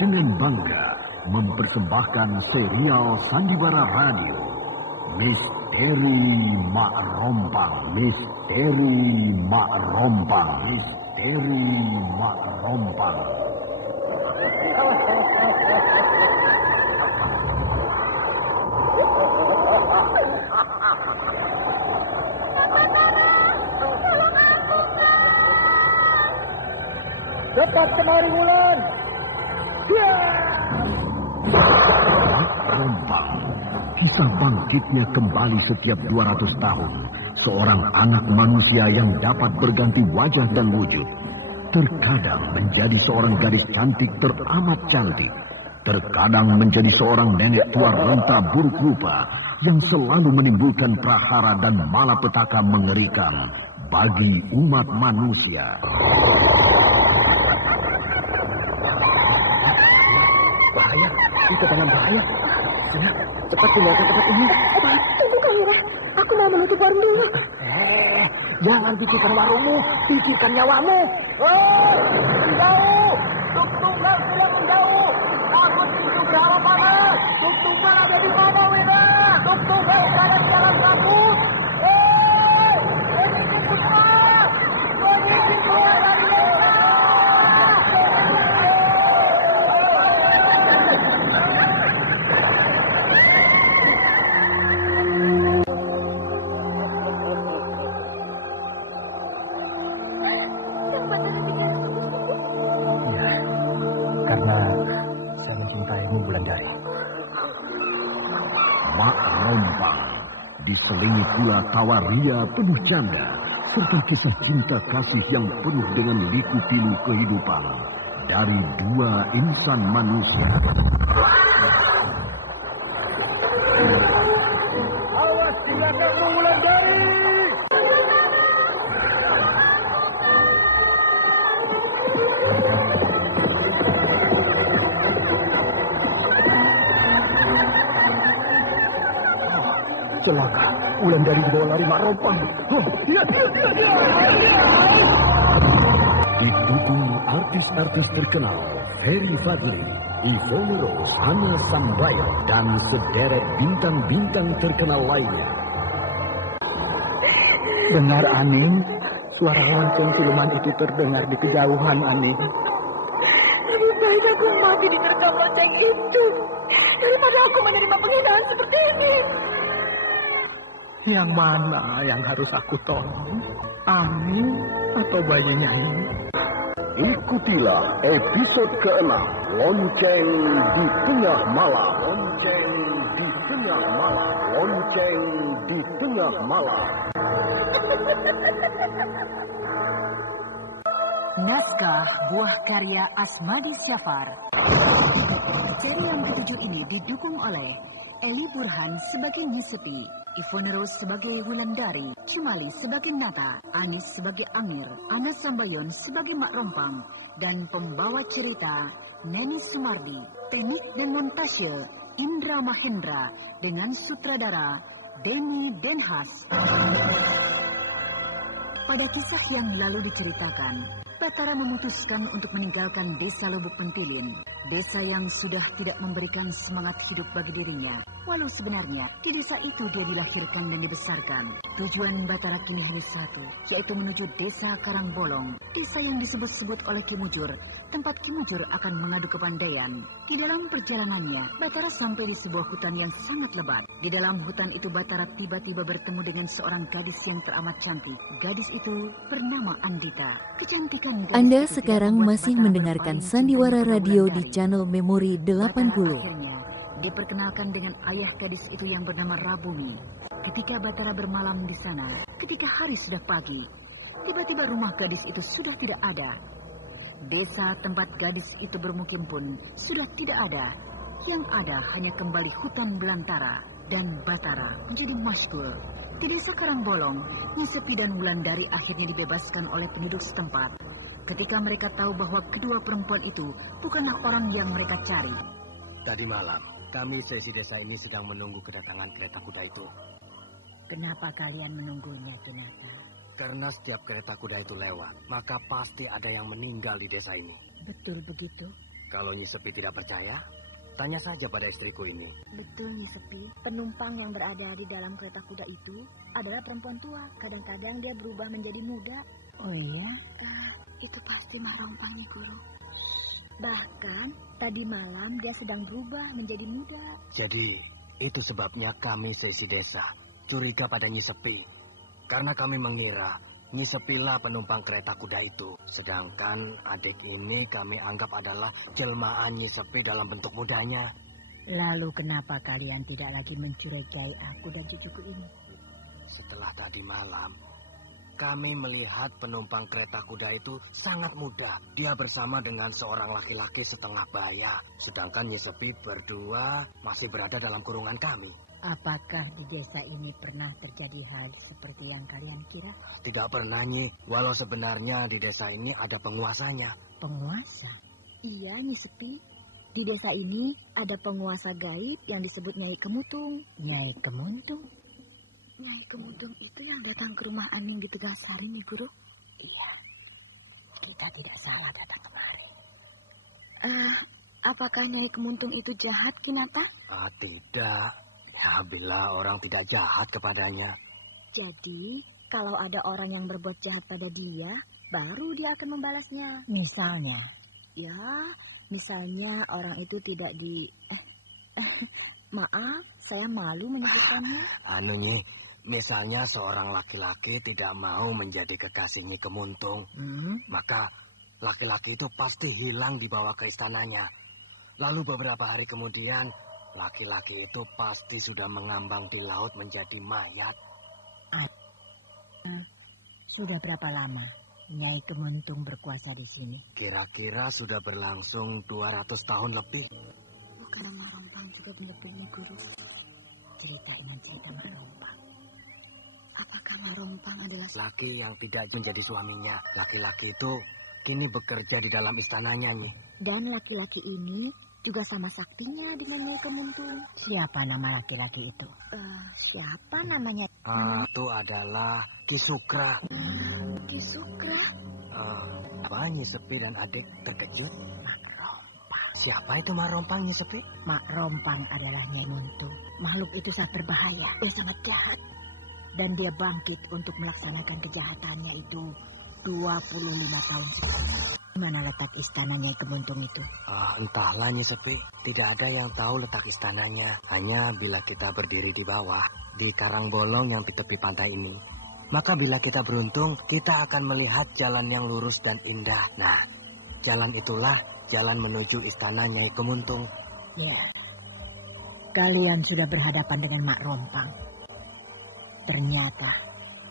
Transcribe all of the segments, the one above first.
dengan bangga mempersembahkan serial Sandiwara Radio Misteri Mak Rompang, Misteri Mak Rompang, Misteri Mak Rompang. Cepat kemari Wulan. Mak Rompang, kisah bangkitnya kembali setiap 200 tahun. Seorang anak manusia yang dapat berganti wajah dan wujud. Terkadang menjadi seorang gadis cantik teramat cantik. Terkadang menjadi seorang nenek tua renta buruk rupa yang selalu menimbulkan prahara dan malapetaka mengerikan bagi umat manusia. Bahaya, kita dalam bahaya. Sina, cepat tinggalkan tempat ini. Tunggu Kamila, aku mau menutup warung dulu. Jangan pikirkan warungmu, pikirkan nyawamu. Menjauh, tuk-tukang sudah menjauh. Aku tunjuk nyawa panas. Tuk-tukang ada di mana, Wina? Tuk-tukang ada di jalan bagus. Ini cepat. Ini keluar dari desa. Karena saya mencintaimu, Wulandari. Mak Rompang diselingi pula tawa ria penuh canda serta kisah cinta kasih yang penuh dengan liku-pilu kehidupan dari dua insan manusia. Awas di belakangmu, Wulandari. Celaka, Wulandari dibawa lari Mak Rompang. Didukung artis-artis terkenal Ferry Fadli, Ivone Rose, Hana Sambayo, dan sederet bintang-bintang terkenal lainnya. Benar, Aning. Suara lonceng siluman itu terdengar di kejauhan, Aning. Lebih baik aku mati diterkam lonceng itu daripada aku menerima penghinaan seperti ini. Yang mana yang harus aku tolong? Aning atau bayinya ini? Ikutilah episode ke-6, Lonceng di Tengah Malam. Lonceng di Tengah Malam. Lonceng di Tengah Malam. Naskah buah karya Asmadi Syafar. Seri yang ketujuh ini didukung oleh Eli Burhan sebagai Nyusupi, Ivone Rose sebagai Wulandari, Cumali sebagai Nata, Anis sebagai Amir, Ana Sambayon sebagai Mak Rompang, dan pembawa cerita Neni Sumardi. Teknik dan montase Indra Mahendra dengan sutradara Demi Denhas. Pada kisah yang lalu diceritakan, Batara memutuskan untuk meninggalkan desa Lubuk Pentilin, desa yang sudah tidak memberikan semangat hidup bagi dirinya. Walau sebenarnya di desa itu dia dilahirkan dan dibesarkan. Tujuan Batara kini hanya satu, yaitu menuju desa Karangbolong, desa yang disebut-sebut oleh Ki Mujur, tempat Ki Mujur akan mengadu kepandaian. Di dalam perjalanannya, Batara sampai di sebuah hutan yang sangat lebat. Di dalam hutan itu Batara tiba-tiba bertemu dengan seorang gadis yang teramat cantik. Gadis itu bernama Andita. Kecantikan gadis Anda itu sekarang membuat masih Batara mendengarkan berpaling Sandiwara cinta Radio kepada di Wulandari. channel Memori Batara 80. akhirnya diperkenalkan dengan ayah gadis itu yang bernama Rabumi. Ketika Batara bermalam di sana, ketika hari sudah pagi, tiba-tiba rumah gadis itu sudah tidak ada. Desa tempat gadis itu bermukim pun sudah tidak ada. Yang ada hanya kembali hutan belantara dan Batara menjadi masyhur. Di desa Karangbolong, Nyusepi dan Wulandari akhirnya dibebaskan oleh penduduk setempat. Ketika mereka tahu bahwa kedua perempuan itu bukanlah orang yang mereka cari. Tadi malam, kami sesi desa ini sedang menunggu kedatangan kereta kuda itu. Kenapa kalian menunggunya, Tunata? Karena setiap kereta kuda itu lewat, maka pasti ada yang meninggal di desa ini. Betul begitu? Kalau Nyi Sepi tidak percaya, tanya saja pada istriku ini. Betul nih Sepi, penumpang yang berada di dalam kereta kuda itu adalah perempuan tua. Kadang-kadang dia berubah menjadi muda. Oh iya? Itu pasti Mak Rompang nih Guru. Bahkan tadi malam dia sedang berubah menjadi muda. Jadi itu sebabnya kami seisi desa curiga pada Nyi Sepi. Karena kami mengira Nyi Sepilah penumpang kereta kuda itu. Sedangkan adik ini kami anggap adalah jelmaan Nyi Sepi dalam bentuk mudanya. Lalu kenapa kalian tidak lagi mencurigai aku dan cucuku ini? Setelah tadi malam, kami melihat penumpang kereta kuda itu sangat muda. Dia bersama dengan seorang laki-laki setengah baya. Sedangkan Nyi Sepi berdua masih berada dalam kurungan kami. Apakah di desa ini pernah terjadi hal seperti yang kalian kira? Tidak pernah, Nyi. Walau sebenarnya di desa ini ada penguasanya. Penguasa? Iya nih Sepi, di desa ini ada penguasa gaib yang disebut Nyai Kemutung. Nyai Kemuntung? Nyai Kemutung itu yang datang ke rumah Aning di Tegasari nih Guru. Iya, kita tidak salah datang kemari. Apakah Nyai Kemuntung itu jahat, Kinata? Tidak. Ya, bila orang tidak jahat kepadanya. Jadi, kalau ada orang yang berbuat jahat pada dia, baru dia akan membalasnya. Misalnya? Ya, misalnya orang itu tidak maaf, saya malu menyebutkannya. Nyi, misalnya seorang laki-laki tidak mau menjadi kekasih Nyi Kemuntung. Maka laki-laki itu pasti hilang dibawa ke istananya. Lalu beberapa hari kemudian, laki-laki itu pasti sudah mengambang di laut menjadi mayat. Sudah berapa lama Nyai Kemuntung berkuasa di sini? Kira-kira sudah berlangsung 200 tahun lebih. Bukan Mak Rompang juga benar-benar Guru. Cerita Mak Rompang. Apakah Mak Rompang adalah laki yang tidak menjadi suaminya? Laki-laki itu kini bekerja di dalam istananya, nih. Dan laki-laki ini juga sama saktinya dengan Nyai Kemuntung. Siapa nama laki-laki itu? Siapa namanya? Itu adalah Ki Sukra. Ki Sukra? Apa Nyi Sepi dan adik terkejut? Mak Rompang. Siapa itu Mak Rompang, Nyi Sepi? Mak Rompang adalah Nyai Kemuntung. Makhluk itu sangat berbahaya. Dia sangat jahat. Dan dia bangkit untuk melaksanakan kejahatannya itu 25 tahun sebelumnya. Mana letak istana Nyai Kemuntung itu? Entahlah Nyi Sepi. Tidak ada yang tahu letak istananya. Hanya bila kita berdiri di bawah, di karang bolong yang di tepi pantai ini. Maka bila kita beruntung, kita akan melihat jalan yang lurus dan indah. Nah, jalan itulah jalan menuju istana Nyai Kemuntung. Ya, kalian sudah berhadapan dengan Mak Rompang. Ternyata,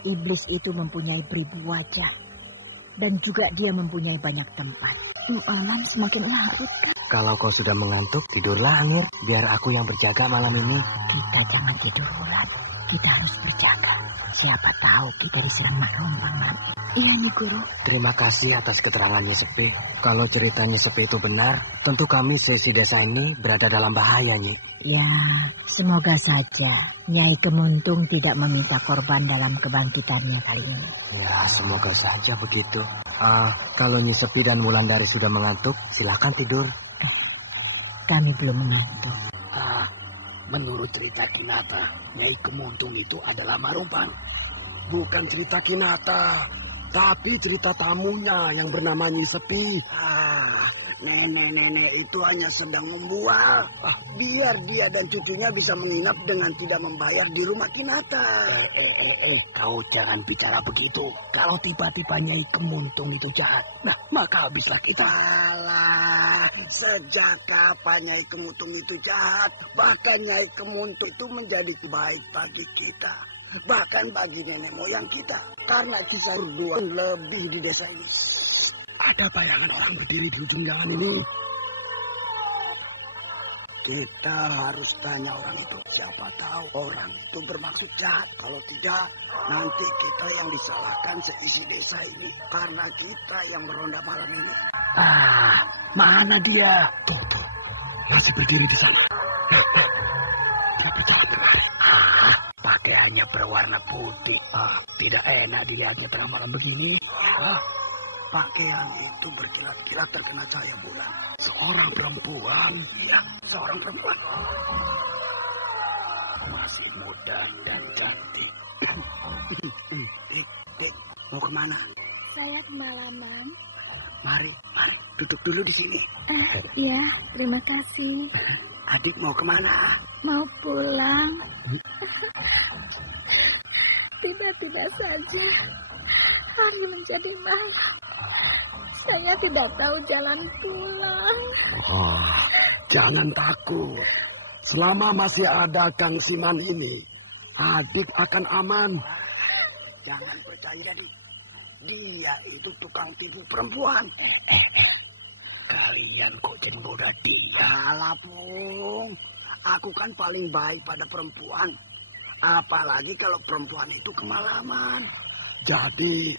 iblis itu mempunyai beribu wajah. Dan juga dia mempunyai banyak tempat. Malam semakin larut, kan? Kalau kau sudah mengantuk, tidurlah Angin. Biar aku yang berjaga malam ini. Kita jangan tidur ulat. Kita harus berjaga. Siapa tahu kita diserang Mak Rompang malam ini. Iya, Nyi Guru. Terima kasih atas keterangannya Sepi. Kalau ceritanya Sepi itu benar, tentu kami seisi desa ini berada dalam bahaya, Nyi. Ya, semoga saja Nyai Kemuntung tidak meminta korban dalam kebangkitannya kali ini. Ya, semoga saja begitu. Kalau Nyi Sepi dan Wulandari sudah mengantuk, silakan tidur. Kami belum mengantuk. Menurut cerita Kinata, Nyai Kemuntung itu adalah Mak Rompang. Bukan cerita Kinata, tapi cerita tamunya yang bernama Nyi Sepi. Nenek-nenek itu hanya sedang membual. Biar dia dan cucunya bisa menginap dengan tidak membayar di rumah Kinata. Kau jangan bicara begitu. Kalau tiba-tiba Nyai Kemuntung itu jahat, nah maka habislah kita. Alah, sejak kapan Nyai Kemuntung itu jahat? Bahkan Nyai Kemuntung itu menjadi baik bagi kita. Bahkan bagi nenek moyang kita. Karena kisah berdua lebih di desa ini. Ada bayangan orang berdiri di ujung jalan ini. Kita harus tanya orang itu. Siapa tahu orang itu bermaksud jahat. Kalau tidak, nanti kita yang disalahkan seisi desa ini. Karena kita yang meronda malam ini. Mana dia? Tuh. Masih berdiri di sana. Dia berjalan kemari. Pakaiannya berwarna putih. Tidak enak dilihatnya tengah malam begini. Pakaian itu berkilat-kilat terkena cahaya bulan. Seorang perempuan. Ya, seorang perempuan. Masih muda dan cantik. Dik, mau kemana? Saya kemalaman. Mari, duduk dulu di sini. Iya, terima kasih. Adik mau kemana? Mau pulang. Tiba-tiba saja hari menjadi malam. Saya tidak tahu jalan pulang. Oh, jangan takut. Selama masih ada Kang Siman ini, adik akan aman. Jangan percaya dia itu tukang tipu perempuan. Kalian kok cemburu dia? Alah, Pung. Aku kan paling baik pada perempuan. Apalagi kalau perempuan itu kemalaman. Jadi,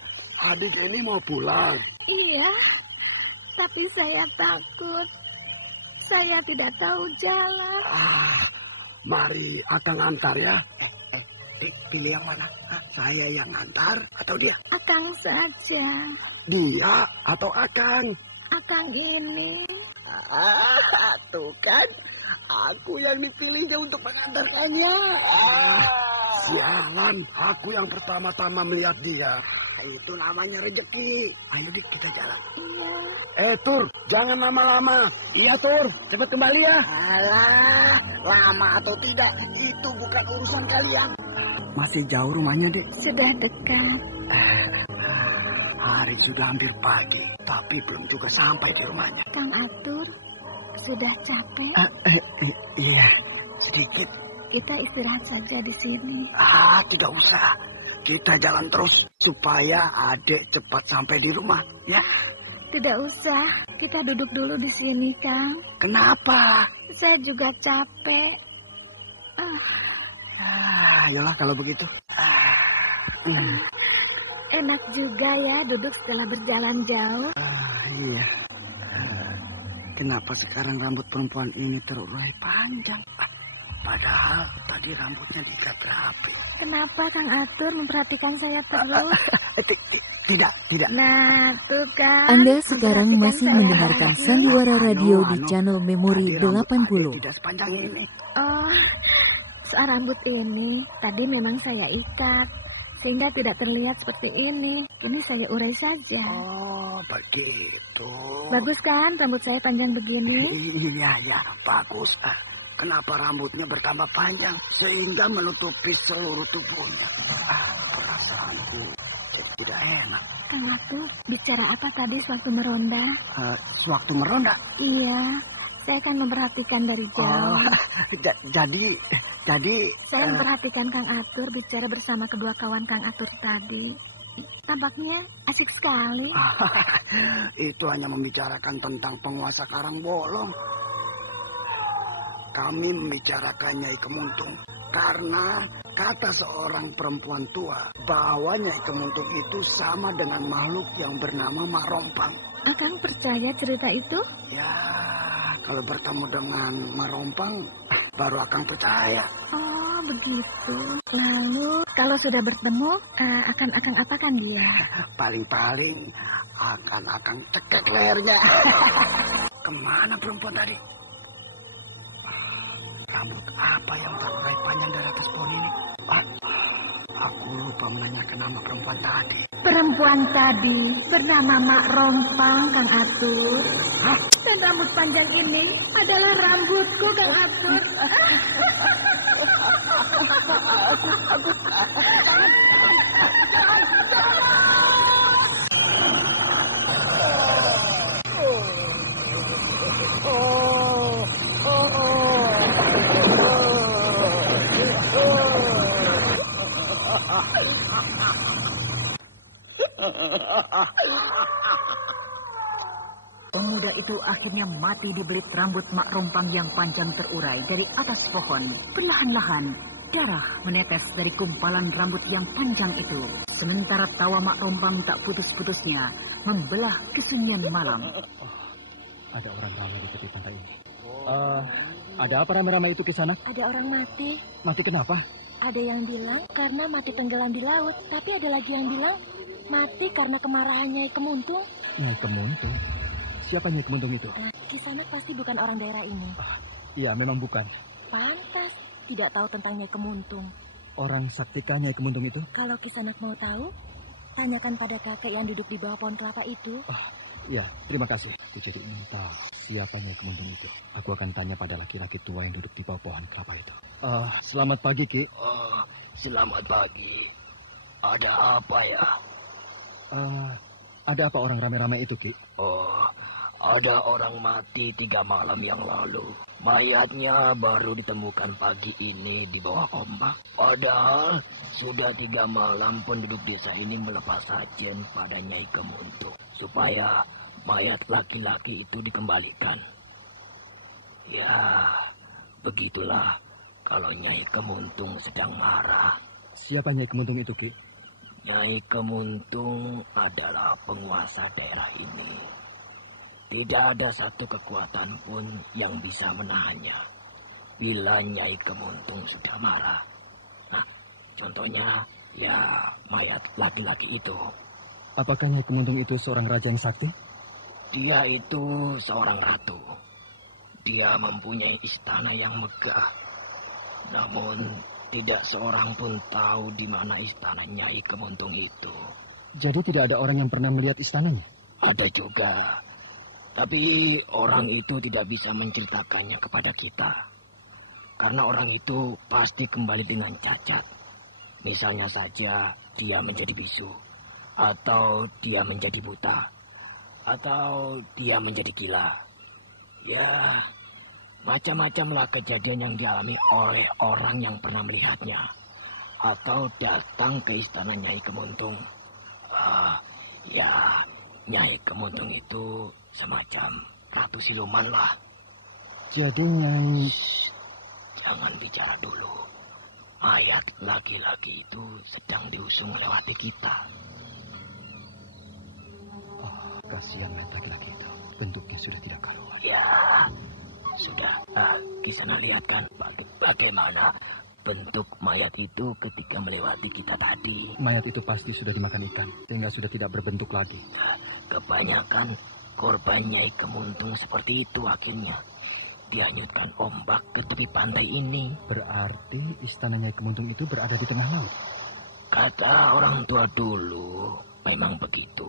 adik ini mau pulang. Iya, tapi saya takut. Saya tidak tahu jalan. Mari Akang antar ya. Pilih yang mana? Saya yang antar atau dia? Akang saja. Dia atau Akang? Akang ini. Tuh kan, aku yang dipilihnya untuk mengantarkannya. Sialan, aku yang pertama-tama melihat dia. Itu namanya rezeki. Ayo Dik, kita jalan. Tur, jangan lama-lama. Iya Tur, cepat kembali ya. Alah, lama atau tidak, itu bukan urusan kalian. Masih jauh rumahnya, Dik? Sudah dekat. Hari sudah hampir pagi, tapi belum juga sampai di rumahnya. Kang Atur, sudah capek? Iya, sedikit. Kita istirahat saja di sini. Tidak usah. Kita jalan terus supaya adik cepat sampai di rumah, ya. Tidak usah. Kita duduk dulu di sini, Kang. Kenapa? Saya juga capek. Yalah kalau begitu. Enak juga ya duduk setelah berjalan jauh. Iya. Kenapa sekarang rambut perempuan ini terurai panjang? Padahal tadi rambutnya diikat rapi. Kenapa Kang Atur memperhatikan saya terus? Tidak. Nah, tuh kan. Anda sekarang masih mendengarkan Sandiwara Radio di channel Memori 80. Tidak sepanjang ini. Oh, soal rambut ini tadi memang saya ikat. Sehingga tidak terlihat seperti ini. Kini saya urai saja. Oh, begitu. Bagus kan rambut saya panjang begini? Iya, bagus. Kenapa rambutnya bertambah panjang sehingga menutupi seluruh tubuhnya? Perasaanku tidak enak. Kang Atur, bicara apa tadi sewaktu meronda? Sewaktu meronda? Iya, saya kan memperhatikan dari jauh. Jadi... Saya memperhatikan Kang Atur bicara bersama kedua kawan Kang Atur tadi. Tampaknya asik sekali. Itu hanya membicarakan tentang penguasa Karangbolong. Kami membicarakan Nyai Kemuntung karena kata seorang perempuan tua bahwa Nyai Kemuntung itu sama dengan makhluk yang bernama Mak Rompang. Akang percaya cerita itu? Ya, kalau bertemu dengan Mak Rompang baru Akang percaya. Oh, begitu. Lalu kalau sudah bertemu akan Akang apakan dia? Paling-paling akan Akang cekek lehernya. Kemana perempuan tadi? Rambut apa yang terurai panjang dari atas pohon ini? Aku lupa menanyakan nama perempuan tadi. Perempuan tadi bernama Mak Rompang, Kang Atur. Dan rambut panjang ini adalah rambutku, Kang Atur. Pemuda itu akhirnya mati di belit rambut Mak Rompang yang panjang terurai dari atas pohon. Perlahan-lahan, darah menetes dari kumpalan rambut yang panjang itu. Sementara tawa Mak Rompang tak putus-putusnya membelah kesunyian malam. Ada orang ramai di tepi pantai ini. Ada apa ramai-ramai itu Kisanak? Ada orang mati. Mati kenapa? Ada yang bilang karena mati tenggelam di laut. Tapi ada lagi yang bilang mati karena kemarahan Nyai Kemuntung. Nyai Kemuntung? Siapa Nyai Kemuntung itu? Kisanak pasti bukan orang daerah ini. Iya, memang bukan. Pantas tidak tahu tentang Nyai Kemuntung. Orang saktika Nyai Kemuntung itu? Kalau Kisanak mau tahu, tanyakan pada kakek yang duduk di bawah pohon kelapa itu. Iya, terima kasih. Aku jadi ingin tahu siapa Nyai Kemuntung itu. Aku akan tanya pada laki-laki tua yang duduk di bawah pohon kelapa itu. Selamat pagi, Ki. Selamat pagi. Ada apa ya? Ada apa orang rame-rame itu, Ki? Ada orang mati 3 malam yang lalu. Mayatnya baru ditemukan pagi ini di bawah ombak. Padahal sudah 3 malam penduduk desa ini melepas sajen pada Nyai Kemuntung supaya mayat laki-laki itu dikembalikan. Ya, begitulah kalau Nyai Kemuntung sedang marah. Siapa Nyai Kemuntung itu, Ki? Nyai Kemuntung adalah penguasa daerah ini. Tidak ada satu kekuatan pun yang bisa menahannya bila Nyai Kemuntung sudah marah. Nah, contohnya ya mayat laki-laki itu. Apakah Nyai Kemuntung itu seorang raja yang sakti? Dia itu seorang ratu. Dia mempunyai istana yang megah. Namun tidak seorang pun tahu di mana istana Nyai Kemuntung itu. Jadi tidak ada orang yang pernah melihat istananya? Ada juga. Tapi orang itu tidak bisa menceritakannya kepada kita. Karena orang itu pasti kembali dengan cacat. Misalnya saja dia menjadi bisu. Atau dia menjadi buta. Atau dia menjadi gila. Ya, macam-macamlah kejadian yang dialami oleh orang yang pernah melihatnya. Atau datang ke istana Nyai Kemuntung. Ya, Nyai Kemuntung itu semacam ratu siluman lah. Jadi Nyai... Jangan bicara dulu. Mayat laki-laki itu sedang diusung lewati kita. Kasihan mayat laki-laki itu. Bentuknya sudah tidak karuan. Ya, sudah. Kisana lihat kan bagaimana bentuk mayat itu ketika melewati kita tadi. Mayat itu pasti sudah dimakan ikan, sehingga sudah tidak berbentuk lagi. Kebanyakan korban Nyai Kemuntung seperti itu akhirnya. Dihanyutkan ombak ke tepi pantai ini. Berarti istana Nyai Kemuntung itu berada di tengah laut? Kata orang tua dulu, memang begitu.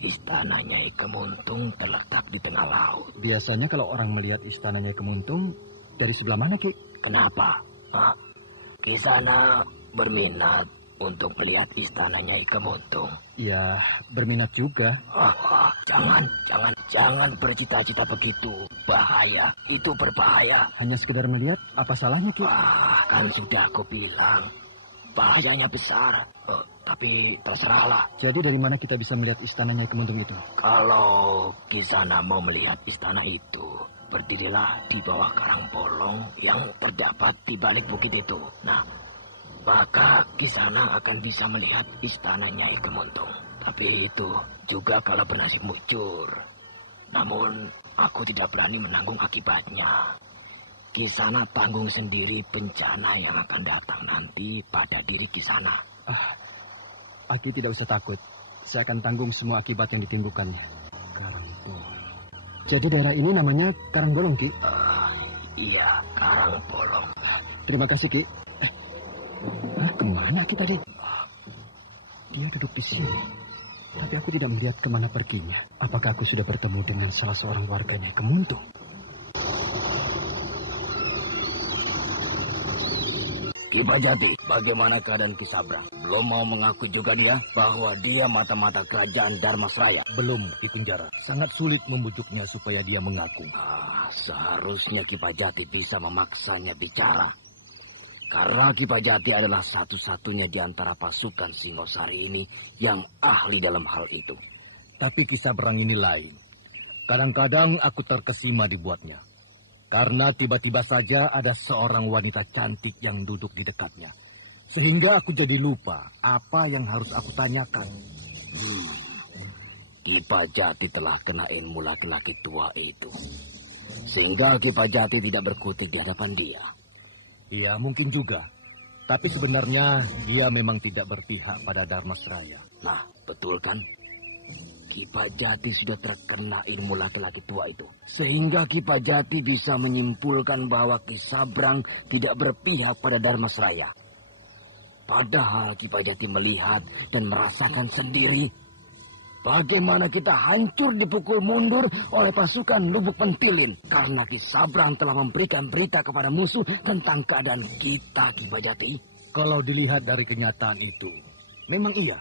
Istana Nyai Kemuntung terletak di tengah laut. Biasanya kalau orang melihat istana Nyai Kemuntung, dari sebelah mana, Ki? Kenapa? Kisana berminat untuk melihat istana Nyai Kemuntung. Ya, berminat juga. Jangan bercita-cita begitu. Bahaya, itu berbahaya. Hanya sekedar melihat, apa salahnya, Ki? Kan sudah aku bilang, bahayanya besar. Tapi terserahlah. Jadi dari mana kita bisa melihat istana Nyai Kemuntung itu? Kalau Kisana mau melihat istana itu, berdirilah di bawah karang bolong yang terdapat di balik bukit itu. Nah, maka Kisana akan bisa melihat istana Nyai Kemuntung. Tapi itu juga kalau bernasib mujur. Namun, aku tidak berani menanggung akibatnya. Kisana tanggung sendiri bencana yang akan datang nanti pada diri Kisana. Aki tidak usah takut. Saya akan tanggung semua akibat yang ditimbulkannya. Karangbolong. Jadi daerah ini namanya Karangbolong, Ki? Iya, Karangbolong. Terima kasih, Ki. Kemana Ki tadi? Dia duduk di sini. Tapi aku tidak melihat kemana perginya. Apakah aku sudah bertemu dengan salah seorang warga Nyai Kemuntung? Ki Pajati, bagaimana keadaan Ki Sabrang? Belum mau mengaku juga dia bahwa dia mata-mata kerajaan Dharmasraya? Belum di penjara. Sangat sulit membujuknya supaya dia mengaku. Seharusnya Ki Pajati bisa memaksanya bicara. Karena Ki Pajati adalah satu-satunya di antara pasukan Singosari ini yang ahli dalam hal itu. Tapi Ki Sabrang ini lain. Kadang-kadang aku terkesima dibuatnya. Karena tiba-tiba saja ada seorang wanita cantik yang duduk di dekatnya. Sehingga aku jadi lupa apa yang harus aku tanyakan. Ki Pajati telah kena ilmu laki-laki tua itu. Sehingga Ki Pajati tidak berkutik di hadapan dia. Iya, mungkin juga. Tapi sebenarnya dia memang tidak berpihak pada Dharmasraya. Nah, betul kan? Ki Pajati sudah terkena ilmu laki-laki tua itu. Sehingga Ki Pajati bisa menyimpulkan bahwa Ki Sabrang tidak berpihak pada Dharmasraya. Padahal Ki Pajati melihat dan merasakan sendiri bagaimana kita hancur dipukul mundur oleh pasukan Lubuk Pentilin karena Ki Sabrang telah memberikan berita kepada musuh tentang keadaan kita, Ki Pajati. Kalau dilihat dari kenyataan itu, memang iya.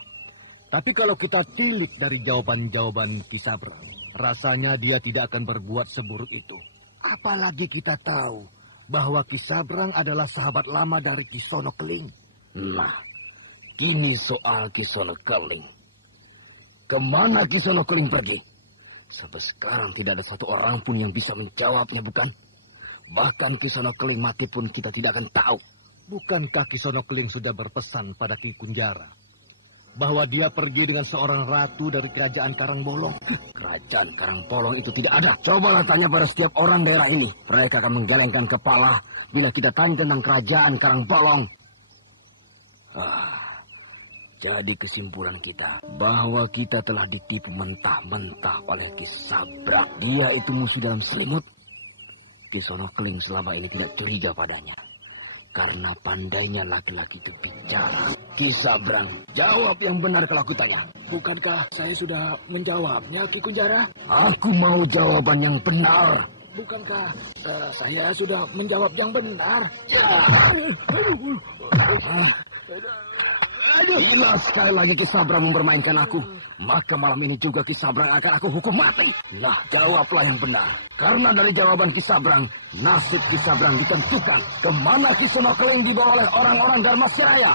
Tapi kalau kita tilik dari jawaban-jawaban Ki Sabrang, rasanya dia tidak akan berbuat seburuk itu. Apalagi kita tahu bahwa Ki Sabrang adalah sahabat lama dari Ki Sono Keling. Nah, kini soal Ki Sono Keling. Kemana Ki Sono Keling pergi? Sampai sekarang tidak ada satu orang pun yang bisa menjawabnya, bukan? Bahkan Ki Sono Keling mati pun kita tidak akan tahu. Bukankah Ki Sono Keling sudah berpesan pada Ki Kunjara bahwa dia pergi dengan seorang ratu dari kerajaan Karangbolong? Kerajaan Karangbolong itu tidak ada. Cobalah tanya pada setiap orang daerah ini. Mereka akan menggelengkan kepala bila kita tanya tentang kerajaan Karangbolong. Jadi kesimpulan kita bahwa kita telah ditipu mentah-mentah oleh Ki Sabrang. Dia itu musuh dalam selimut. Ki Sono Keling selama ini tidak curiga padanya karena pandainya laki-laki itu bicara. Ki Sabrang, jawab yang benar kalau aku tanya. Bukankah saya sudah menjawabnya, Ki Kunjara? Aku mau jawaban yang benar. Bukankah saya sudah menjawab yang benar? Bila sekali lagi Ki Sabrang mempermainkan aku, maka malam ini juga Ki Sabrang akan aku hukum mati. Nah, jawablah yang benar. Karena dari jawaban Ki Sabrang, nasib Ki Sabrang ditentukan. Kemana Ki Sono Keling dibawa oleh orang-orang Dharmasraya?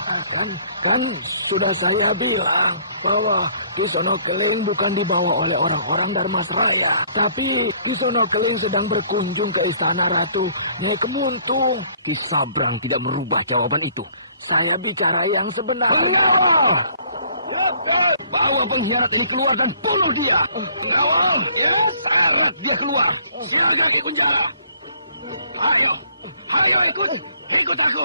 Kan sudah saya bilang bahwa Ki Sono Keling bukan dibawa oleh orang-orang Dharmasraya. Tapi Ki Sono Keling sedang berkunjung ke istana Ratu Nyai Kemuntung. Ki Sabrang tidak merubah jawaban itu. Saya bicara yang sebenarnya. Pengawal! Bawa pengkhianat ini keluar dan bunuh dia. Pengawal! Ya, seret dia keluar. Silakan Ki Kunjara. Ayo ikut aku.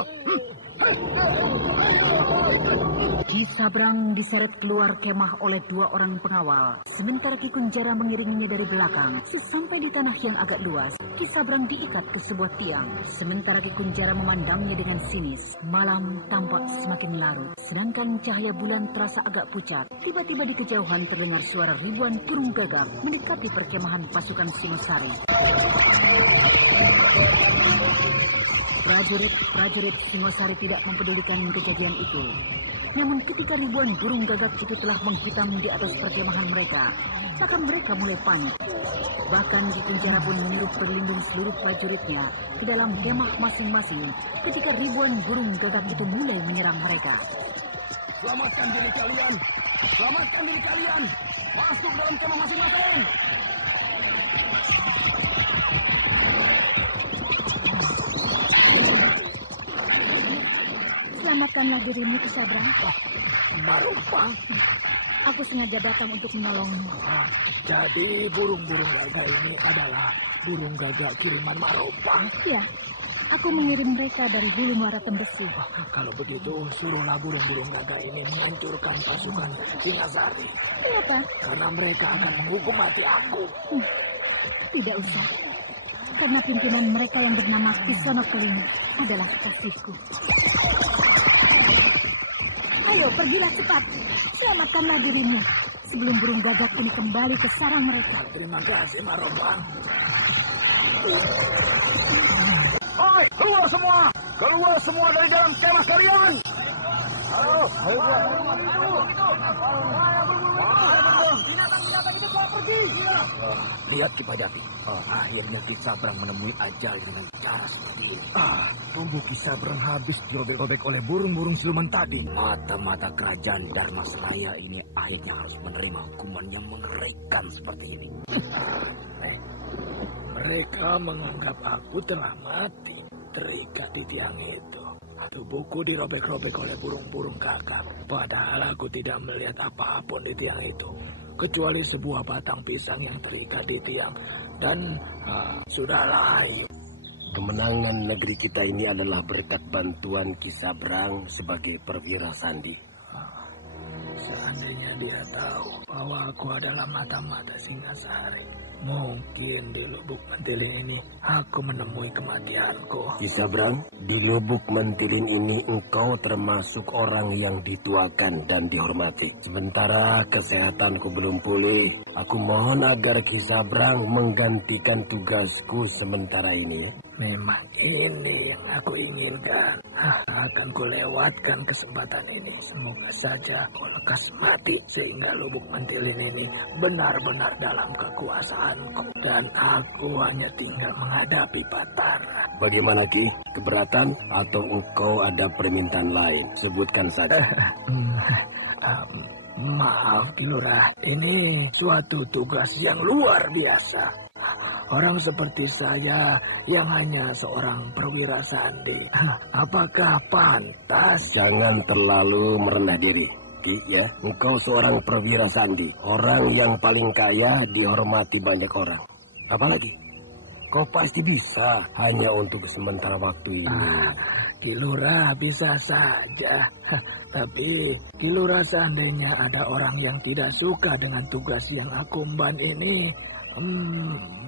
Ki Sabrang diseret keluar kemah oleh 2 orang pengawal. Sementara Ki Kunjara mengiringinya dari belakang. Sesampai di tanah yang agak luas, Ki Sabrang diikat ke sebuah tiang. Sementara Ki Kunjara memandangnya dengan sinis. Malam tampak semakin larut, sedangkan cahaya bulan terasa agak pucat. Tiba-tiba di kejauhan terdengar suara ribuan burung gagak mendekati perkemahan pasukan Singosari. Prajurit Singosari tidak mempedulikan kejadian itu. Namun ketika ribuan burung gagak itu telah menghitam di atas perkemahan mereka, maka mereka mulai panik. Bahkan Ki Kunjara pun menyuruh berlindung seluruh prajuritnya ke dalam kemah masing-masing ketika ribuan burung gagak itu mulai menyerang mereka. Selamatkan diri kalian! Masuk dalam kemah masing-masing! Selamatkanlah dirimu, Ki Sabrang. Marumpang. Aku sengaja datang untuk menolongmu. Jadi burung-burung gagak ini adalah burung gagak kiriman Marumpang? Ya, aku mengirim mereka dari Hulu Muara Tembesi. Kalau begitu, suruhlah burung-burung gagak ini menghancurkan pasukan Singasari. Kenapa? Karena mereka akan menghukum mati aku. Tidak usah. Karena pimpinan mereka yang bernama Ki Sono Keling adalah kekasihku. Ayo, pergilah cepat. Selamatkanlah dirimu sebelum burung gagak ini kembali ke sarang mereka. Terima kasih, Marumpang. Hai, keluar semua! Keluar semua dari dalam kemah kalian! Lihat Ki Pajati. Akhirnya Ki Sabrang menemui ajal dengan cara seperti ini. Tubuh Ki Sabrang habis dirobek-robek oleh burung-burung siluman tadi. Mata-mata kerajaan Dharmasraya ini akhirnya harus menerima hukuman yang mengerikan seperti ini. Mereka menganggap aku telah mati, terikat di tiang itu. Tubuhku dirobek-robek oleh burung-burung gagak. Padahal aku tidak melihat apapun di tiang itu, kecuali sebuah batang pisang yang terikat di tiang dan sudah layu. Kemenangan negeri kita ini adalah berkat bantuan Ki Sabrang sebagai perwira sandi. seandainya dia tahu bahwa aku adalah mata-mata Singasari, mungkin di Lubuk Mentilin ini aku menemui kematianku. Kisabrang, di Lubuk Mentilin ini engkau termasuk orang yang dituakan dan dihormati. Sementara kesehatanku belum pulih, aku mohon agar Kisabrang menggantikan tugasku sementara ini ya. Memang ini yang aku inginkan. Akan kulewatkan kesempatan ini. Semoga saja kau lekas mati sehingga Lubuk Mentilin ini benar-benar dalam kekuasaanku dan aku hanya tinggal menghadapi Batara. Bagaimana Ki? Keberatan atau engkau ada permintaan lain? Sebutkan saja. Maaf Ki Lurah, ini suatu tugas yang luar biasa. Orang seperti saya yang hanya seorang perwira sandi, apakah pantas? Jangan terlalu merendah diri, Ki, ya. Engkau seorang perwira sandi, orang yang paling kaya dihormati banyak orang. Apalagi, kau pasti bisa hanya untuk sementara waktu ini. Ki Lurah bisa saja, tapi Ki Lurah seandainya ada orang yang tidak suka dengan tugas yang aku emban ini,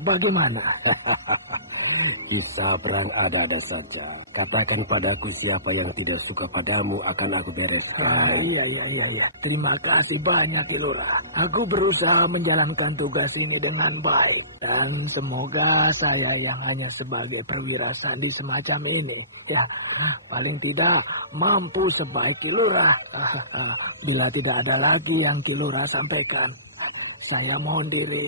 bagaimana? Kisabrang ada-ada saja. Katakan padaku siapa yang tidak suka padamu akan aku bereskan. Iya. Terima kasih banyak Ki Lurah. Aku berusaha menjalankan tugas ini dengan baik. Dan semoga saya yang hanya sebagai perwira sandi semacam ini, ya paling tidak mampu sebaik Ki Lurah. Bila tidak ada lagi yang Ki Lurah sampaikan, saya mohon diri.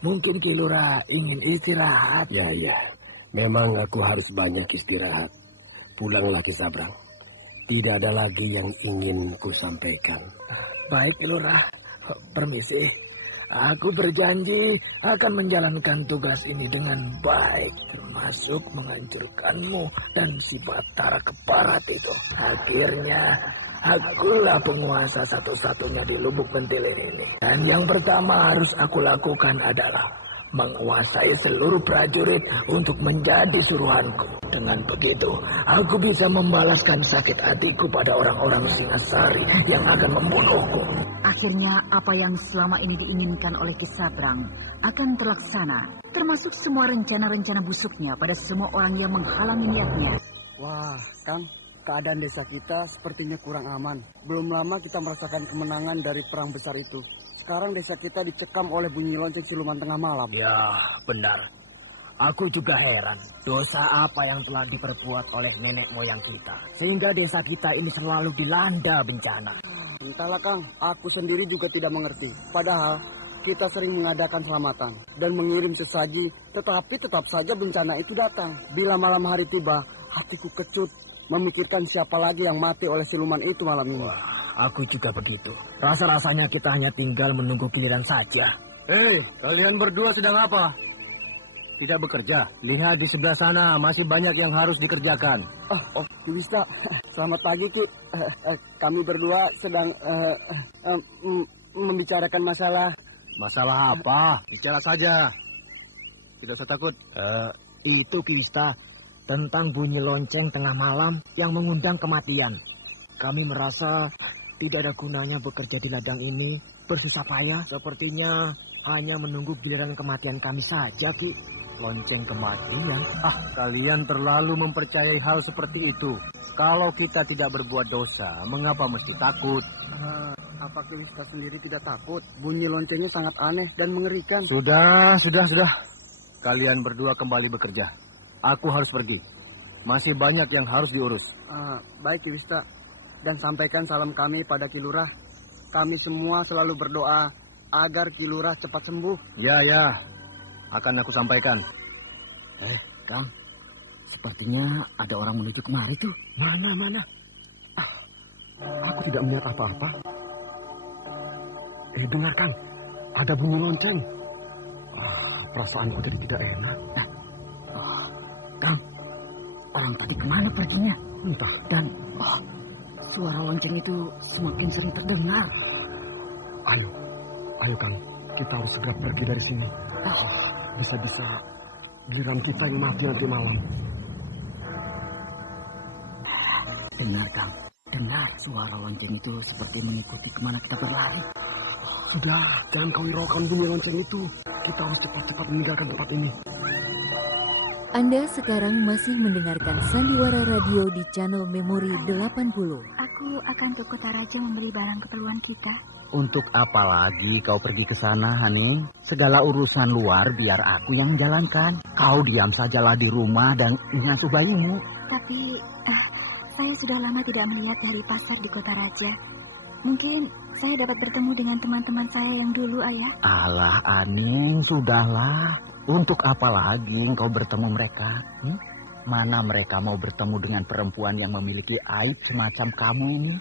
Mungkin Ki Lurah ingin istirahat. Ya. Memang aku harus banyak istirahat. Pulanglah Kisabrang. Tidak ada lagi yang ingin ku sampaikan. Baik Ki Lurah. Permisi. Aku berjanji akan menjalankan tugas ini dengan baik. Termasuk menghancurkanmu dan si Batara Keparat itu. Akhirnya akulah penguasa satu-satunya di Lubuk Mentilin ini. Dan yang pertama harus aku lakukan adalah menguasai seluruh prajurit untuk menjadi suruhanku. Dengan begitu, aku bisa membalaskan sakit hatiku pada orang-orang Singasari yang akan membunuhku. Akhirnya apa yang selama ini diinginkan oleh Kisabrang akan terlaksana, termasuk semua rencana-rencana busuknya pada semua orang yang menghalangi niatnya. Wah, Kang, keadaan desa kita sepertinya kurang aman. Belum lama kita merasakan kemenangan dari perang besar itu. Sekarang desa kita dicekam oleh bunyi lonceng siluman tengah malam. Ya, benar. Aku juga heran. Dosa apa yang telah diperbuat oleh nenek moyang kita, sehingga desa kita ini selalu dilanda bencana. Entahlah Kang, aku sendiri juga tidak mengerti. Padahal kita sering mengadakan selamatan dan mengirim sesaji, tetapi tetap saja bencana itu datang. Bila malam hari tiba, hatiku kecut memikirkan siapa lagi yang mati oleh siluman itu malam ini. Wah, aku juga begitu. Rasa-rasanya kita hanya tinggal menunggu giliran saja. Hei, kalian berdua sedang apa? Tidak bekerja. Lihat di sebelah sana masih banyak yang harus dikerjakan. Bisa. Selamat pagi, Ki. Kami berdua sedang membicarakan masalah. Masalah apa? Bicara saja. Tidak usah takut. Itu Kista, tentang bunyi lonceng tengah malam yang mengundang kematian. Kami merasa tidak ada gunanya bekerja di ladang ini. Bersisa payah, sepertinya hanya menunggu giliran kematian kami saja, Ki. Lonceng kematian? Kalian terlalu mempercayai hal seperti itu. Kalau kita tidak berbuat dosa, mengapa mesti takut? Apa kita sendiri tidak takut? Bunyi loncengnya sangat aneh dan mengerikan. Sudah. Kalian berdua kembali bekerja. Aku harus pergi. Masih banyak yang harus diurus. Baik, Ki Wista. Dan sampaikan salam kami pada Ki Lurah. Kami semua selalu berdoa agar Ki Lurah cepat sembuh. Ya. Akan aku sampaikan. Kang. Sepertinya ada orang menuju kemari tuh. Mana? Aku tidak melihat apa-apa. Dengarkan. Ada bunyi lonceng. Perasaanku jadi tidak enak. Kang, orang tadi kemana perginya? Entah. Dan suara lonceng itu semakin sering terdengar. Ayo Kang, kita harus segera pergi dari sini. Bisa-bisa giliran kita yang mati nanti malam. Dengar Kang, Benar, suara lonceng itu seperti mengikuti kemana kita berlari. Sudah, jangan kau hiraukan bunyi lonceng itu. Kita harus cepat-cepat meninggalkan tempat ini. Anda sekarang masih mendengarkan Sandiwara Radio di channel Memori 80. Aku akan ke Kota Raja membeli barang keperluan kita. Untuk apa lagi kau pergi ke sana, Hani? Segala urusan luar biar aku yang menjalankan. Kau diam sajalah di rumah dan mengasuh bayimu. Tapi saya sudah lama tidak melihat Hari Pasar di Kota Raja. Mungkin saya dapat bertemu dengan teman-teman saya yang dulu, Ayah. Alah, Aning, sudahlah. Untuk apa lagi engkau bertemu mereka? Mana mereka mau bertemu dengan perempuan yang memiliki aib semacam kamu ini?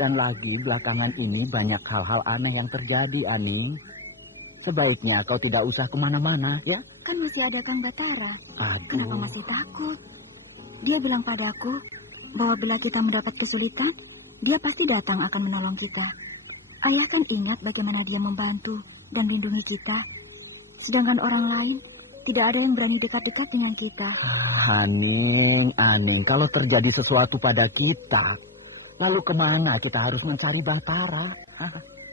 Dan lagi belakangan ini banyak hal-hal aneh yang terjadi, Aning. Sebaiknya kau tidak usah kemana-mana, ya? Kan masih ada Kang Batara. Aduh. Kenapa masih takut? Dia bilang padaku bahwa bila kita mendapat kesulitan, dia pasti datang akan menolong kita. Ayah kan ingat bagaimana dia membantu dan lindungi kita. Sedangkan orang lain tidak ada yang berani dekat-dekat dengan kita. Aning, kalau terjadi sesuatu pada kita, lalu kemana kita harus mencari Batara?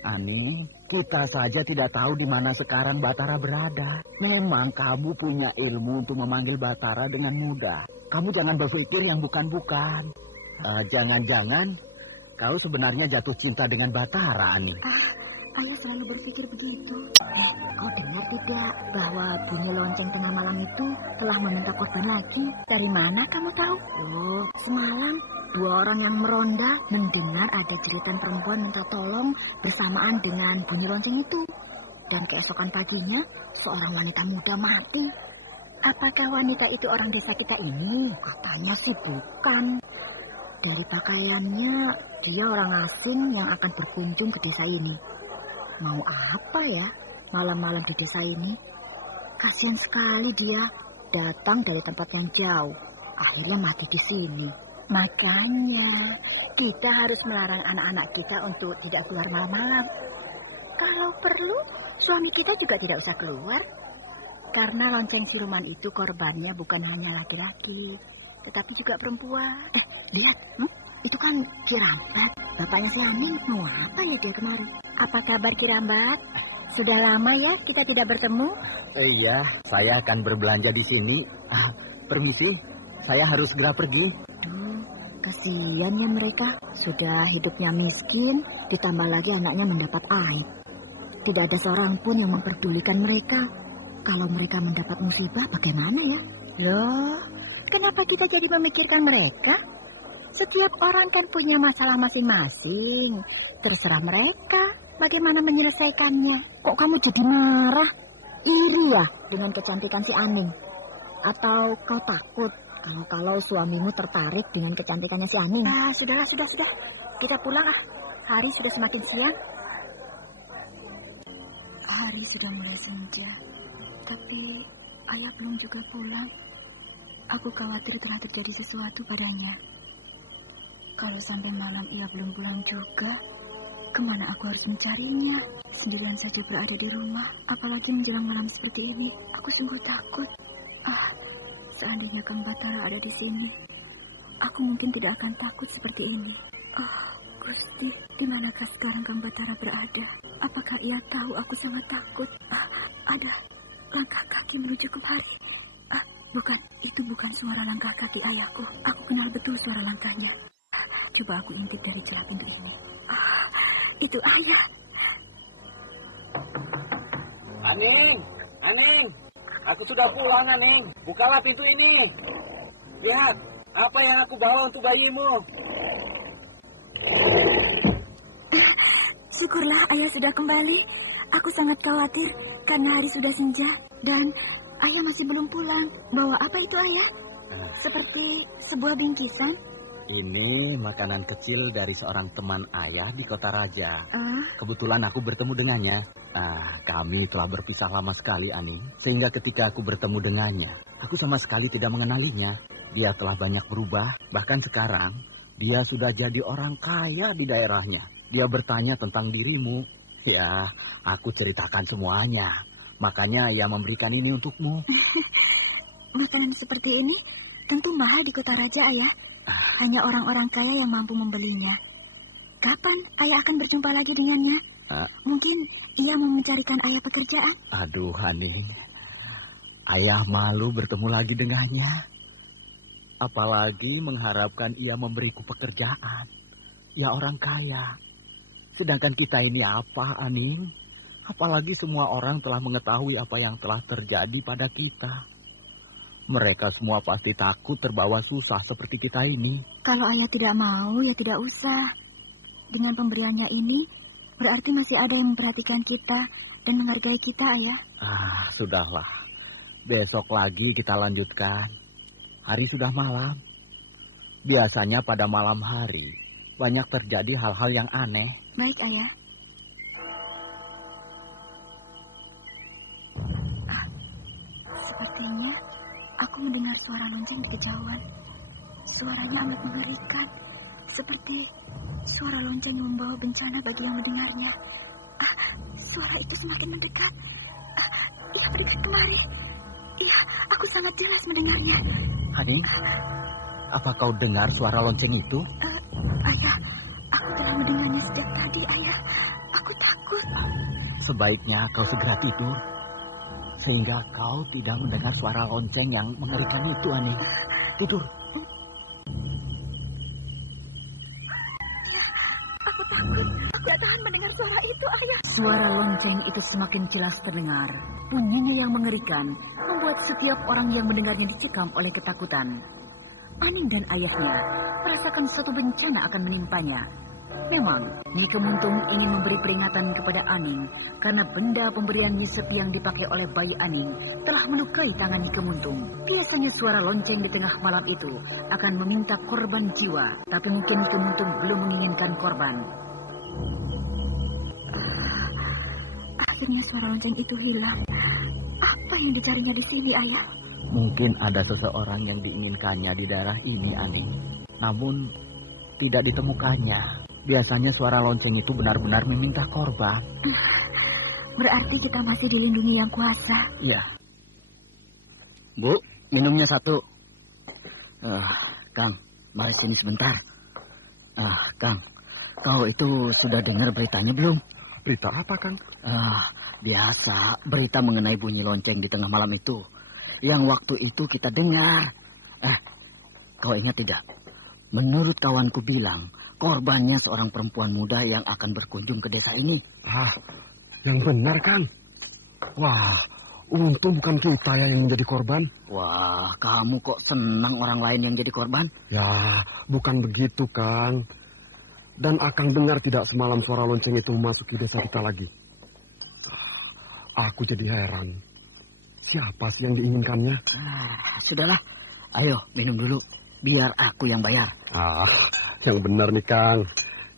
Aning, kita saja tidak tahu di mana sekarang Batara berada. Memang kamu punya ilmu untuk memanggil Batara dengan mudah. Kamu jangan berpikir yang bukan-bukan. Jangan-jangan kau sebenarnya jatuh cinta dengan Batara, Aning. Ayah selalu berpikir begitu. Kau dengar tidak bahwa bunyi lonceng tengah malam itu telah meminta korban lagi? Dari mana kamu tahu? Loh, semalam 2 orang yang meronda mendengar ada jeritan perempuan minta tolong bersamaan dengan bunyi lonceng itu. Dan keesokan paginya, seorang wanita muda mati. Apakah wanita itu orang desa kita ini? Katanya sih bukan. Dari pakaiannya, dia orang asing yang akan berkunjung ke desa ini. Mau apa ya malam-malam di desa ini? Kasihan sekali dia, datang dari tempat yang jauh, akhirnya mati di sini. Makanya kita harus melarang anak-anak kita untuk tidak keluar malam-malam. Kalau perlu, suami kita juga tidak usah keluar. Karena lonceng siluman itu korbannya bukan hanya laki-laki, tetapi juga perempuan. Lihat, itu kan Ki Rambat, bapaknya si Aning. Mau apa ya dia kemari? Apa kabar Ki Rambat? Sudah lama ya kita tidak bertemu? Iya, saya akan berbelanja di sini. Permisi, saya harus segera pergi. Kasihan ya mereka, sudah hidupnya miskin, ditambah lagi anaknya mendapat aib. Tidak ada seorang pun yang memperdulikan mereka. Kalau mereka mendapat musibah, bagaimana ya? Loh, kenapa kita jadi memikirkan mereka? Setiap orang kan punya masalah masing-masing. Terserah mereka bagaimana menyelesaikannya. Kok kamu jadi marah? Iri ya dengan kecantikan si Aning? Atau kau takut kalau suamimu tertarik dengan kecantikannya si Aning? Sudahlah. Kita pulang Hari sudah semakin siang. Hari sudah mulai senja. Tapi ayah belum juga pulang. Aku khawatir telah terjadi sesuatu padanya. Kalau sampai malam ia belum pulang juga, kemana aku harus mencarinya? Sendirian saja berada di rumah, apalagi menjelang malam seperti ini. Aku sungguh takut. Seandainya Kang Batara ada di sini, aku mungkin tidak akan takut seperti ini. Gusti, di manakah sekarang Kang Batara berada? Apakah ia tahu aku sangat takut? Ada langkah kaki menuju kemari. Bukan, itu bukan suara langkah kaki ayahku. Aku kenal betul suara langkahnya. Coba aku intip dari celah pintu ini. Itu ayah. Aning, aku sudah pulang, Aning. Bukalah pintu ini. Lihat, apa yang aku bawa untuk bayimu. Syukurlah ayah sudah kembali. Aku sangat khawatir karena hari sudah senja dan ayah masih belum pulang. Bawa apa itu ayah? Seperti sebuah bingkisan. Ini makanan kecil dari seorang teman ayah di Kota Raja. Kebetulan aku bertemu dengannya. Kami telah berpisah lama sekali, Aning. Sehingga ketika aku bertemu dengannya, aku sama sekali tidak mengenalinya. Dia telah banyak berubah. Bahkan sekarang, dia sudah jadi orang kaya di daerahnya. Dia bertanya tentang dirimu. Ya, aku ceritakan semuanya. Makanya ia memberikan ini untukmu. Makanan seperti ini tentu mahal di Kota Raja, ayah. Hanya orang-orang kaya yang mampu membelinya. Kapan ayah akan berjumpa lagi dengannya? Mungkin ia mau mencarikan ayah pekerjaan. Aduh, Haning. Ayah malu bertemu lagi dengannya. Apalagi mengharapkan ia memberiku pekerjaan. Ya orang kaya. Sedangkan kita ini apa, Aning? Apalagi semua orang telah mengetahui apa yang telah terjadi pada kita. Mereka semua pasti takut terbawa susah seperti kita ini. Kalau ayah tidak mau, ya tidak usah. Dengan pemberiannya ini, berarti masih ada yang memperhatikan kita dan menghargai kita, ayah. Sudahlah. Besok lagi kita lanjutkan. Hari sudah malam. Biasanya pada malam hari, banyak terjadi hal-hal yang aneh. Baik, ayah. Sepertinya aku mendengar suara lonceng di kejauhan. Suaranya amat mengerikan. Seperti suara lonceng yang membawa bencana bagi yang mendengarnya. Suara itu semakin mendekat. Ia mendekat kemari. Iya, aku sangat jelas mendengarnya. Haning, apa kau dengar suara lonceng itu? Ayah, aku telah mendengarnya sejak tadi, ayah. Aku takut. Sebaiknya kau segera tidur. Sehingga kau tidak mendengar suara lonceng yang mengerikan itu, Haning. Tidur. Aku takut. Aku tidak tahan mendengar suara itu, ayah. Suara lonceng itu semakin jelas terdengar. Bunyinya yang mengerikan membuat setiap orang yang mendengarnya dicekam oleh ketakutan. Aning dan ayahnya merasakan suatu bencana akan menimpanya. Memang, Nyi Kemuntung ingin memberi peringatan kepada Aning karena benda pemberian Nyi Sepi yang dipakai oleh bayi Aning telah melukai tangan Nyi Kemuntung. Biasanya suara lonceng di tengah malam itu akan meminta korban jiwa, tapi mungkin Nyi Kemuntung belum menginginkan korban. Akhirnya suara lonceng itu hilang. Apa yang dicarinya di sini, ayah? Mungkin ada seseorang yang diinginkannya di daerah ini, Aning. Namun, tidak ditemukannya. Biasanya suara lonceng itu benar-benar meminta korban. Berarti kita masih dilindungi Yang Kuasa. Ya. Bu, minumnya satu. Kang, mari sini sebentar. Kang, kau itu sudah dengar beritanya belum? Berita apa, Kang? Biasa, berita mengenai bunyi lonceng di tengah malam itu. Yang waktu itu kita dengar. Kau ingat tidak? Menurut kawanku bilang, korbannya seorang perempuan muda yang akan berkunjung ke desa ini. Yang benar, Kang. Wah, untung bukan kita yang menjadi korban. Wah, kamu kok senang orang lain yang jadi korban? Ya, bukan begitu, Kang. Dan Akang dengar tidak semalam suara lonceng itu memasuki desa kita lagi. Aku jadi heran. Siapa sih yang diinginkannya? Sudahlah, ayo minum dulu. Biar aku yang bayar. Yang benar nih, Kang.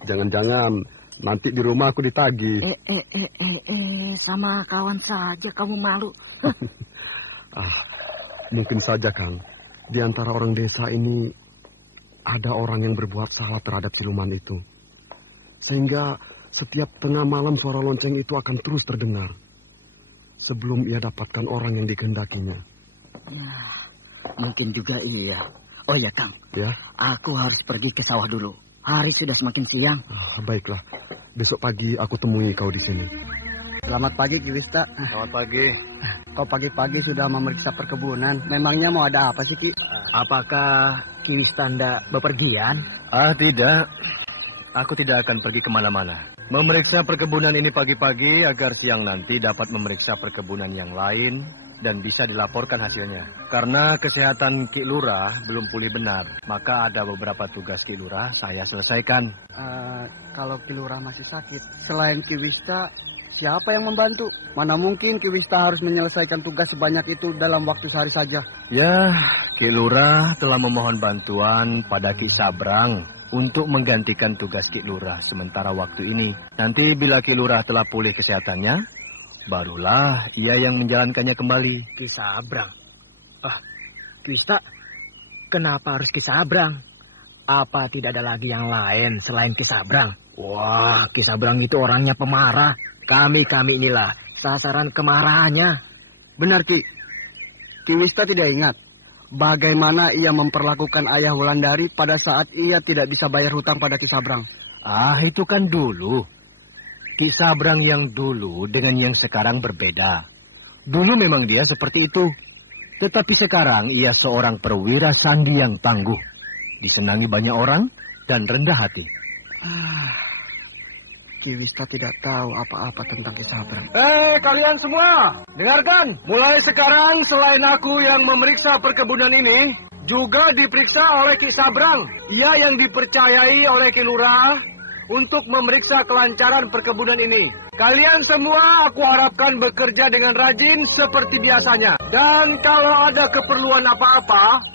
Jangan-jangan nanti di rumah aku ditagih. Sama kawan saja kamu malu. Mungkin saja, Kang. Di antara orang desa ini ada orang yang berbuat salah terhadap siluman itu. Sehingga setiap tengah malam suara lonceng itu akan terus terdengar. Sebelum ia dapatkan orang yang dikehendakinya. Mungkin juga iya. Oh ya, Kang. Ya? Aku harus pergi ke sawah dulu. Hari sudah semakin siang. Baiklah. Besok pagi aku temui kau di sini. Selamat pagi, Ki Wista. Selamat pagi. Kau pagi-pagi sudah memeriksa perkebunan. Memangnya mau ada apa sih, Ki? Apakah Ki Wista ndak bepergian? Tidak. Aku tidak akan pergi kemana-mana. Memeriksa perkebunan ini pagi-pagi agar siang nanti dapat memeriksa perkebunan yang lain dan bisa dilaporkan hasilnya. Karena kesehatan Ki Lurah belum pulih benar, maka ada beberapa tugas Ki Lurah saya selesaikan. Kalau Ki Lurah masih sakit, selain Ki Wista, siapa yang membantu? Mana mungkin Ki Wista harus menyelesaikan tugas sebanyak itu dalam waktu sehari saja? Ya, Ki Lurah telah memohon bantuan pada Ki Sabrang untuk menggantikan tugas Ki Lurah sementara waktu ini. Nanti bila Ki Lurah telah pulih kesehatannya, barulah ia yang menjalankannya kembali. Ki Sabrang. Ki Wista, kenapa harus Ki Sabrang? Apa tidak ada lagi yang lain selain Ki Sabrang? Wah, Ki Sabrang itu orangnya pemarah. Kami inilah sasaran kemarahannya. Benar, Ki. Ki Wista tidak ingat bagaimana ia memperlakukan ayah Wulandari pada saat ia tidak bisa bayar hutang pada Ki Sabrang? Itu kan dulu. Ki Sabrang yang dulu dengan yang sekarang berbeda. Dulu memang dia seperti itu. Tetapi sekarang ia seorang perwira sandi yang tangguh. Disenangi banyak orang dan rendah hati. Ki Wista tidak tahu apa-apa tentang Ki Sabrang. Kalian semua, dengarkan. Mulai sekarang selain aku yang memeriksa perkebunan ini, juga diperiksa oleh Ki Sabrang. Ia yang dipercayai oleh Ki Lurah untuk memeriksa kelancaran perkebunan ini. Kalian semua aku harapkan bekerja dengan rajin seperti biasanya. Dan kalau ada keperluan apa-apa,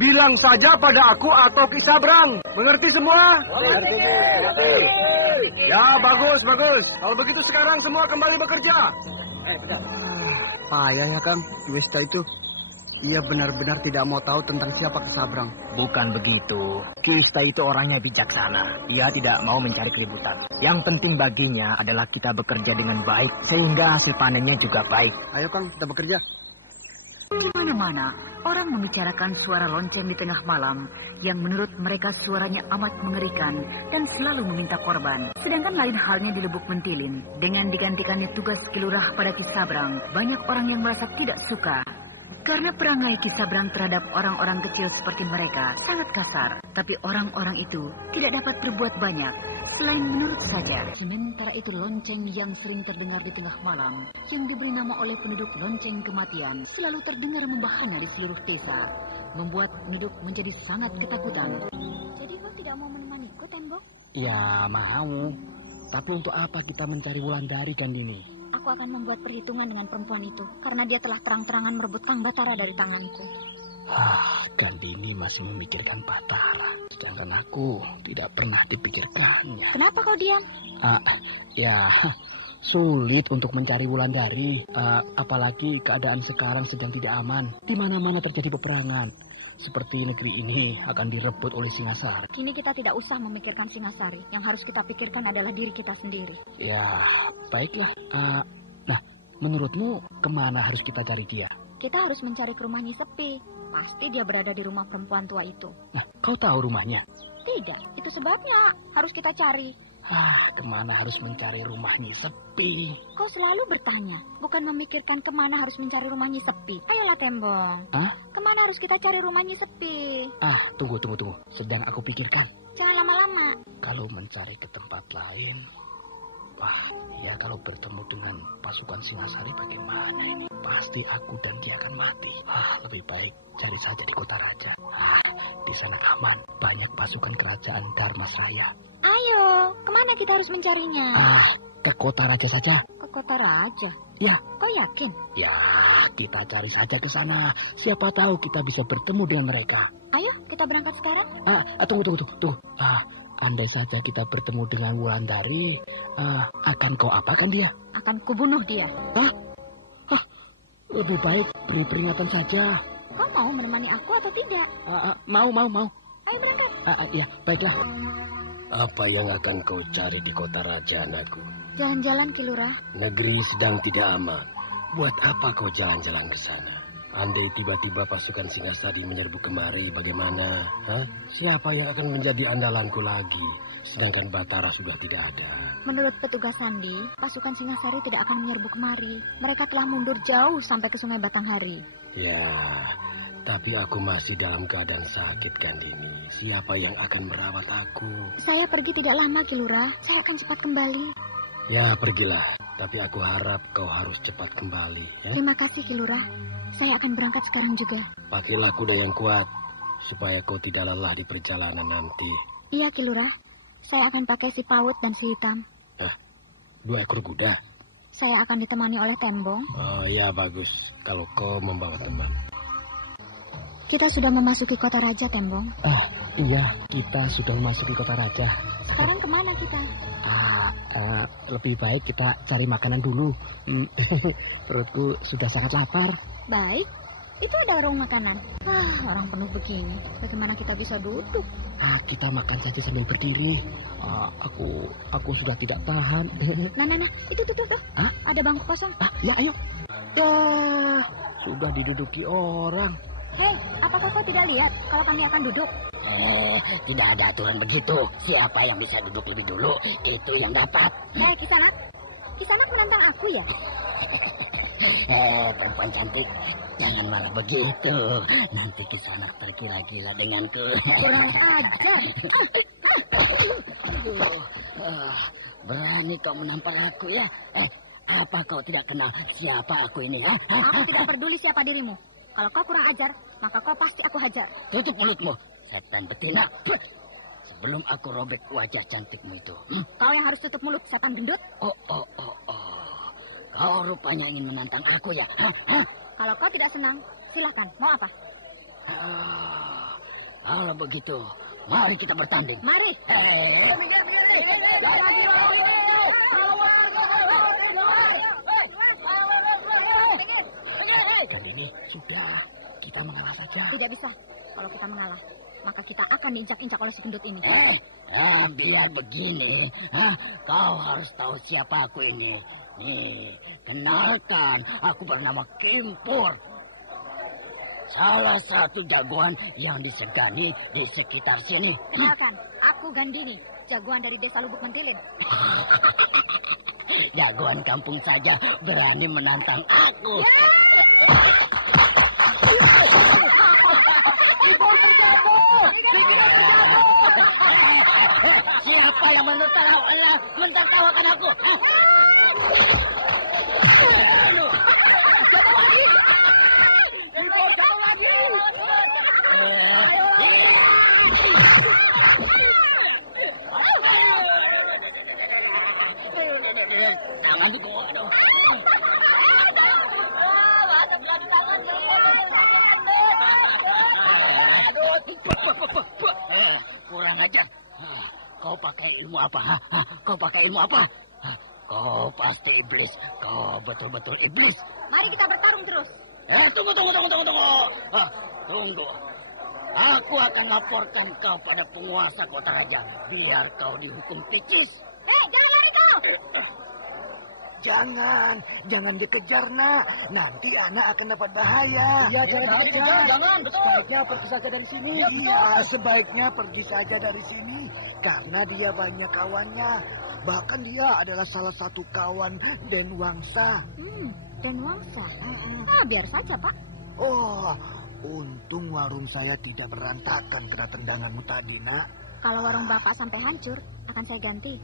bilang saja pada aku atau Ki Sabrang. Mengerti semua? Mengerti. Ya, bagus. Kalau begitu sekarang semua kembali bekerja. Payah ya, Kang. Ki Wista itu. Ia benar-benar tidak mau tahu tentang siapa Ki Sabrang. Bukan begitu. Ki Wista itu orangnya bijaksana. Ia tidak mau mencari keributan. Yang penting baginya adalah kita bekerja dengan baik, sehingga hasil panennya juga baik. Ayo, Kang, kita bekerja. Di mana-mana, orang membicarakan suara lonceng di tengah malam yang menurut mereka suaranya amat mengerikan dan selalu meminta korban. Sedangkan lain halnya di Lubuk Mentilin. Dengan digantikannya tugas Ki Lurah pada Ki Sabrang, banyak orang yang merasa tidak suka. Karena perangai Ki Sabrang terhadap orang-orang kecil seperti mereka sangat kasar. Tapi orang-orang itu tidak dapat berbuat banyak, selain menurut saja. Sementara itu lonceng yang sering terdengar di tengah malam, yang diberi nama oleh penduduk lonceng kematian, selalu terdengar membahana di seluruh desa, membuat Niduk menjadi sangat ketakutan. Jadi kau tidak mau menemaniku, Tembok? Ya, mau. Tapi untuk apa kita mencari Wulandari dan Dini? Aku akan membuat perhitungan dengan perempuan itu, karena dia telah terang-terangan merebut Kang Batara dari tanganku. Gandini masih memikirkan Batara, sedangkan aku tidak pernah dipikirkannya. Kenapa kau diam? Ya, sulit untuk mencari Wulandari, apalagi keadaan sekarang sedang tidak aman. Di mana-mana terjadi peperangan. Seperti negeri ini akan direbut oleh Singasari. Kini kita tidak usah memikirkan Singasari. Yang harus kita pikirkan adalah diri kita sendiri. Ya, baiklah. Nah, menurutmu kemana harus kita cari dia? Kita harus mencari ke rumah Nyi Sepi. Pasti dia berada di rumah perempuan tua itu. Nah, kau tahu rumahnya? Tidak, itu sebabnya harus kita cari. Kemana harus mencari rumah Nyi Sepi? Kau selalu bertanya, bukan memikirkan kemana harus mencari rumah Nyi Sepi. Ayolah, Tembong. Kemana harus kita cari rumah Nyi Sepi? Tunggu. Sedang aku pikirkan. Jangan lama-lama. Kalau mencari ke tempat lain, ya kalau bertemu dengan pasukan Singasari bagaimana ini? Pasti aku dan dia akan mati. Lebih baik cari saja di Kota Raja. Di sana aman, banyak pasukan kerajaan Dharmasraya. Ayo, kemana kita harus mencarinya? Ke Kota Raja saja. Ke Kota Raja? Ya. Kau yakin? Ya, kita cari saja ke sana. Siapa tahu kita bisa bertemu dengan mereka. Ayo, kita berangkat sekarang. Tunggu. Andai saja kita bertemu dengan Wulandari, akan kau apakan dia? Akan kubunuh dia. Lebih baik beri peringatan saja. Kau mau menemani aku atau tidak? Mau. Ayo berangkat. Ya, baiklah. Apa yang akan kau cari di Kota Raja, anakku? Jalan-jalan, Ki Lurah. Negeri sedang tidak aman. Buat apa kau jalan-jalan ke sana? Andai tiba-tiba pasukan Singasari menyerbu kemari, bagaimana? Siapa yang akan menjadi andalanku lagi? Sedangkan Batara sudah tidak ada. Menurut petugas Sandi, pasukan Singasari tidak akan menyerbu kemari. Mereka telah mundur jauh sampai ke Sungai Batanghari. Ya, tapi aku masih dalam keadaan sakit, Gandini. Siapa yang akan merawat aku? Saya pergi tidak lama, Ki Lurah. Saya akan cepat kembali. Ya, pergilah. Tapi aku harap kau harus cepat kembali, ya? Terima kasih, Ki Lurah. Saya akan berangkat sekarang juga. Pakailah kuda yang kuat, supaya kau tidak lelah di perjalanan nanti. Iya, Ki Lurah. Saya akan pakai si Pawut dan si Hitam. 2 ekor kuda? Saya akan ditemani oleh Tembong. Oh, ya bagus. Kalau kau membawa teman. Kita sudah memasuki Kota Raja, Tembong. Iya, kita sudah memasuki Kota Raja. Sekarang kemana kita? Lebih baik kita cari makanan dulu. Perutku sudah sangat lapar. Baik, itu ada warung makanan. Orang penuh begini, bagaimana kita bisa duduk? Kita makan saja sambil berdiri. Aku sudah tidak tahan. Nah, itu tuh. Ada bangku kosong. Ya, ayo. Sudah diduduki orang. Hei, apakah kau tidak lihat kalau kami akan duduk? Tidak ada aturan begitu. Siapa yang bisa duduk lebih dulu, itu yang dapat. Kisanak. Kisanak menantang aku ya? Perempuan cantik, jangan malah begitu. Nanti Kisanak tergila-gila denganku. Kurang ajar. Berani kau menampar aku ya? Apa kau tidak kenal siapa aku ini? Aku tidak peduli siapa dirimu. Kalau kau kurang ajar, maka kau pasti aku hajar. Tutup mulutmu, setan betina. Sebelum aku robek wajah cantikmu itu. Kau yang harus tutup mulut, setan gendut. Kau rupanya ingin menantang aku ya? Kalau kau tidak senang, silakan. Mau apa? Kalau begitu, mari kita bertanding. Mari. Kali ini sudah, kita mengalah saja. Tidak bisa. Kalau kita mengalah, maka kita akan diinjak-injak oleh si gendut ini. Biar begini. Kau harus tahu siapa aku ini. Nih, kenalkan, aku bernama Kimpur. Salah satu jagoan yang disegani di sekitar sini. Kenalkan, aku Gandini, jagoan dari Desa Lubuk Mentilin. Jagoan kampung saja berani menantang aku. Siapa yang mentertawakan aku? Tangan di bawah dong. Kurang ajar. Kau pakai ilmu apa? Kau pakai ilmu apa? Kau pasti iblis. Kau betul-betul iblis. Mari kita bertarung terus. Tunggu. Tunggu. Aku akan laporkan kau pada penguasa kota raja. Biar kau dihukum picis. Jangan lari kau. Jangan dikejar, nak. Nanti anak akan dapat bahaya. Iya, jangan. Sebaiknya pergi saja dari sini. Iya, sebaiknya pergi saja dari sini. Karena dia banyak kawannya. Bahkan dia adalah salah satu kawan Den Wangsa. Den Wangsa? Biar saja, Pak. Untung warung saya tidak berantakan kena tendanganmu tadi, nak. Kalau warung Bapak sampai hancur, akan saya ganti.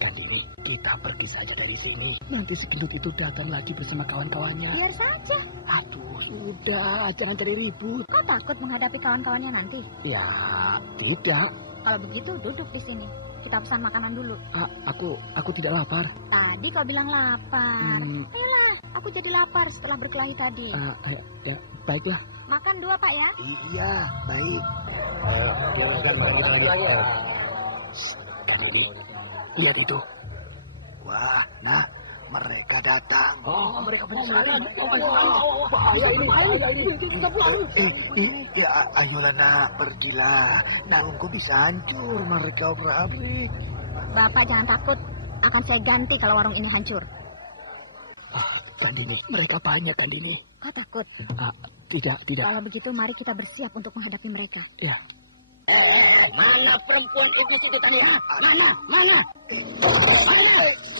Gandini, kita pergi saja dari sini. Nanti si gendut itu datang lagi bersama kawan-kawannya. Biar saja. Aduh, sudah, jangan cari ribut. Kau takut menghadapi kawan-kawannya nanti? Ya, tidak. Kalau begitu, duduk di sini. Kita pesan makanan dulu. Aku tidak lapar. Tadi kau bilang lapar. Ayolah, aku jadi lapar setelah berkelahi tadi. Ya, baiklah. Makan 2, Pak ya? Iya, baik. Gandini, lihat itu. Wah, nak, mereka datang. Mereka benar. Bahaya ini. Ya, ayolah nak, pergilah. Naungku bisa hancur, mereka berapi. Bapak jangan takut, akan saya ganti kalau warung ini hancur. Gandini, mereka banyak, Gandini. Kau takut? Tidak. Kalau begitu, mari kita bersiap untuk menghadapi mereka. Ya. Mana perempuan iblis itu tadi? Mana?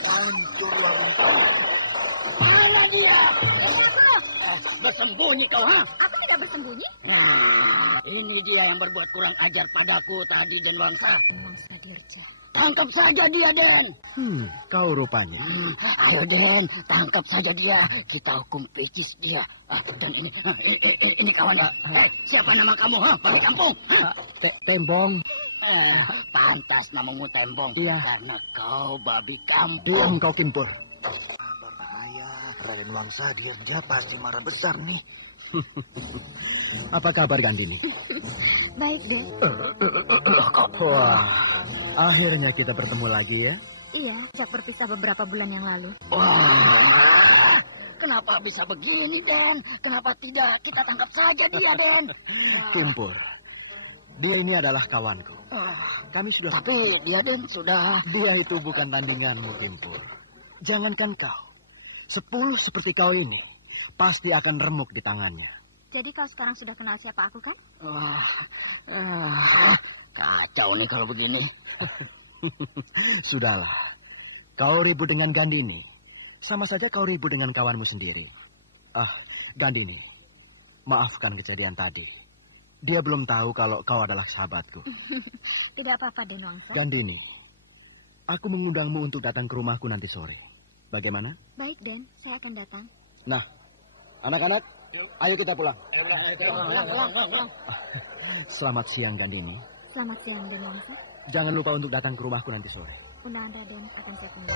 Hancur warung. Mana dia? Bersembunyi kau, Aku tidak bersembunyi. Nah, ini dia yang berbuat kurang ajar padaku tadi, Den Wangsa. Wangsa Dirja. Tangkap saja dia, Den. Kau rupanya. Ayo, Den, tangkap saja dia. Kita hukum picis dia. Dan ini kawannya. Siapa nama kamu, Babi Kampung? Tembong. Pantas namamu Tembong. Iya. Karena kau babi kampung. Diam kau, Kimpur. Bahaya, Raden Wangsa Dirja pasti marah besar nih. Apa kabar, Gandini? Baik, Den. Wah, akhirnya kita bertemu lagi ya? Iya, sejak berpisah beberapa bulan yang lalu. Wah, kenapa bisa begini, Den? Kenapa tidak kita tangkap saja dia, Den? Kimpur, dia ini adalah kawanku. Kami sudah... Tapi dia, Den, sudah... Dia itu bukan tandinganmu, Kimpur. Jangankan kau, 10 seperti kau ini pasti akan remuk di tangannya. Jadi kau sekarang sudah kenal siapa aku kan? Kacau nih kalau begini. Sudahlah. Kau ribut dengan Gandini. Sama saja kau ribut dengan kawanmu sendiri. Gandini, maafkan kejadian tadi. Dia belum tahu kalau kau adalah sahabatku. Tidak apa-apa, Den Wangsa. Gandini, aku mengundangmu untuk datang ke rumahku nanti sore. Bagaimana? Baik, Den. Saya akan datang. Nah, anak-anak, ayo kita pulang. Pulang. Selamat siang, Gandini. Selamat siang, Den Wangsa. Jangan lupa untuk datang ke rumahku nanti sore. Unda-unda, Den, akan saya tunggu.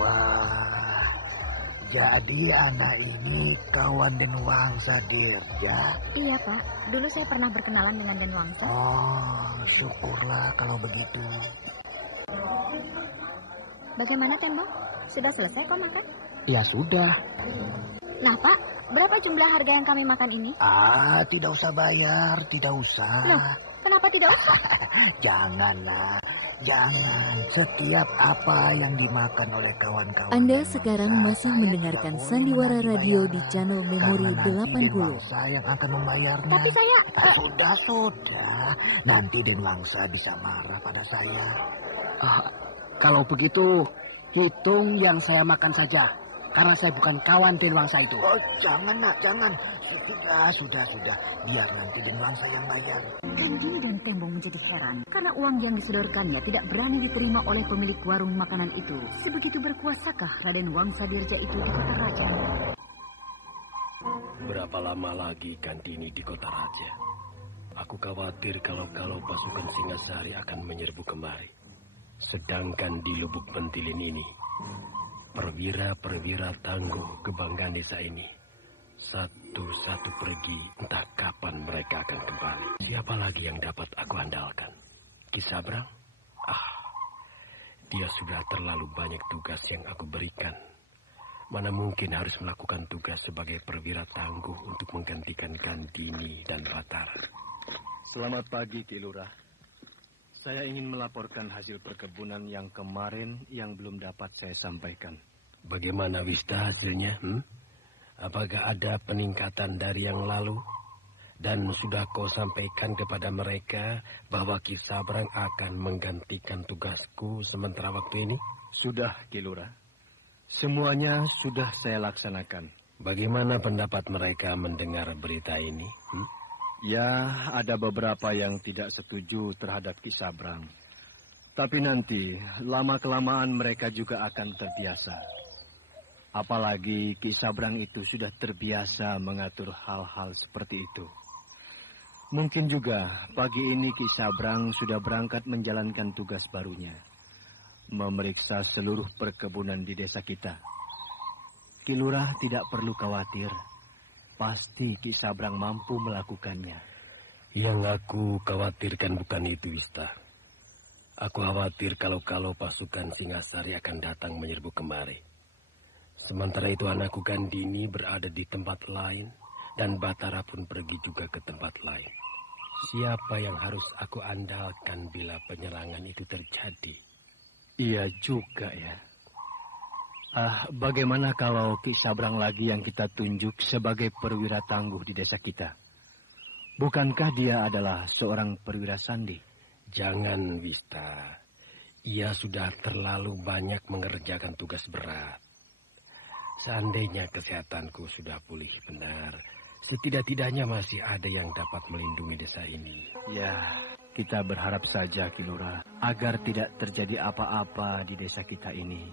Wah, jadi anak ini kawan Den Wangsa, Dirja? Iya, Pak. Dulu saya pernah berkenalan dengan Den Wangsa. Oh, syukurlah kalau begitu. Bagaimana, Tembok? Sudah selesai kau makan? Ya, sudah. Nah, Pak, berapa jumlah harga yang kami makan ini? Tidak usah bayar, tidak usah. Loh, kenapa tidak usah? Janganlah, jangan. Setiap apa yang dimakan oleh kawan-kawan. Anda sekarang masih mendengarkan Sandiwara Radio di channel Memori 80. Saya yang akan membayarnya. Tapi saya... Sudah. Nanti Den Wangsa bisa marah pada saya. Kalau begitu, hitung yang saya makan saja. Karena saya bukan kawan Den Wangsa itu. Oh, jangan, nak, jangan. Sudah. Biar nanti Den Wangsa yang bayar. Gandini dan Tembong menjadi heran karena uang yang disodorkannya tidak berani diterima oleh pemilik warung makanan itu. Sebegitu berkuasakah Raden Wangsa Dirja itu di kota raja? Berapa lama lagi Gandini di kota raja? Aku khawatir kalau pasukan Singasari akan menyerbu kemari. Sedangkan di Lubuk Pentilin ini, perwira-perwira tangguh kebanggaan desa ini satu-satu pergi, entah kapan mereka akan kembali. Siapa lagi yang dapat aku andalkan? Ki Sabrang? Dia sudah terlalu banyak tugas yang aku berikan. Mana mungkin harus melakukan tugas sebagai perwira tangguh untuk menggantikan Gandini dan Batara. Selamat pagi, Ki Lurah. Saya ingin melaporkan hasil perkebunan yang kemarin yang belum dapat saya sampaikan. Bagaimana Wista hasilnya? Apakah ada peningkatan dari yang lalu? Dan sudah kau sampaikan kepada mereka bahwa Ki Sabrang akan menggantikan tugasku sementara waktu ini? Sudah, Ki Lurah. Semuanya sudah saya laksanakan. Bagaimana pendapat mereka mendengar berita ini? Ya, ada beberapa yang tidak setuju terhadap Ki Sabrang. Tapi nanti, lama-kelamaan mereka juga akan terbiasa. Apalagi Ki Sabrang itu sudah terbiasa mengatur hal-hal seperti itu. Mungkin juga pagi ini Ki Sabrang sudah berangkat menjalankan tugas barunya. Memeriksa seluruh perkebunan di desa kita. Ki Lurah tidak perlu khawatir. Pasti Ki Sabrang mampu melakukannya. Yang aku khawatirkan bukan itu, Wista. Aku khawatir kalau pasukan Singasari akan datang menyerbu kemari. Sementara itu anakku Gandini berada di tempat lain dan Batara pun pergi juga ke tempat lain. Siapa yang harus aku andalkan bila penyerangan itu terjadi? Iya juga ya. Bagaimana kalau Ki Sabrang lagi yang kita tunjuk sebagai perwira tangguh di desa kita? Bukankah dia adalah seorang perwira sandi? Jangan, Wista. Ia sudah terlalu banyak mengerjakan tugas berat. Seandainya kesehatanku sudah pulih benar, setidak-tidaknya masih ada yang dapat melindungi desa ini. Ya, kita berharap saja, Ki Lurah, agar tidak terjadi apa-apa di desa kita ini.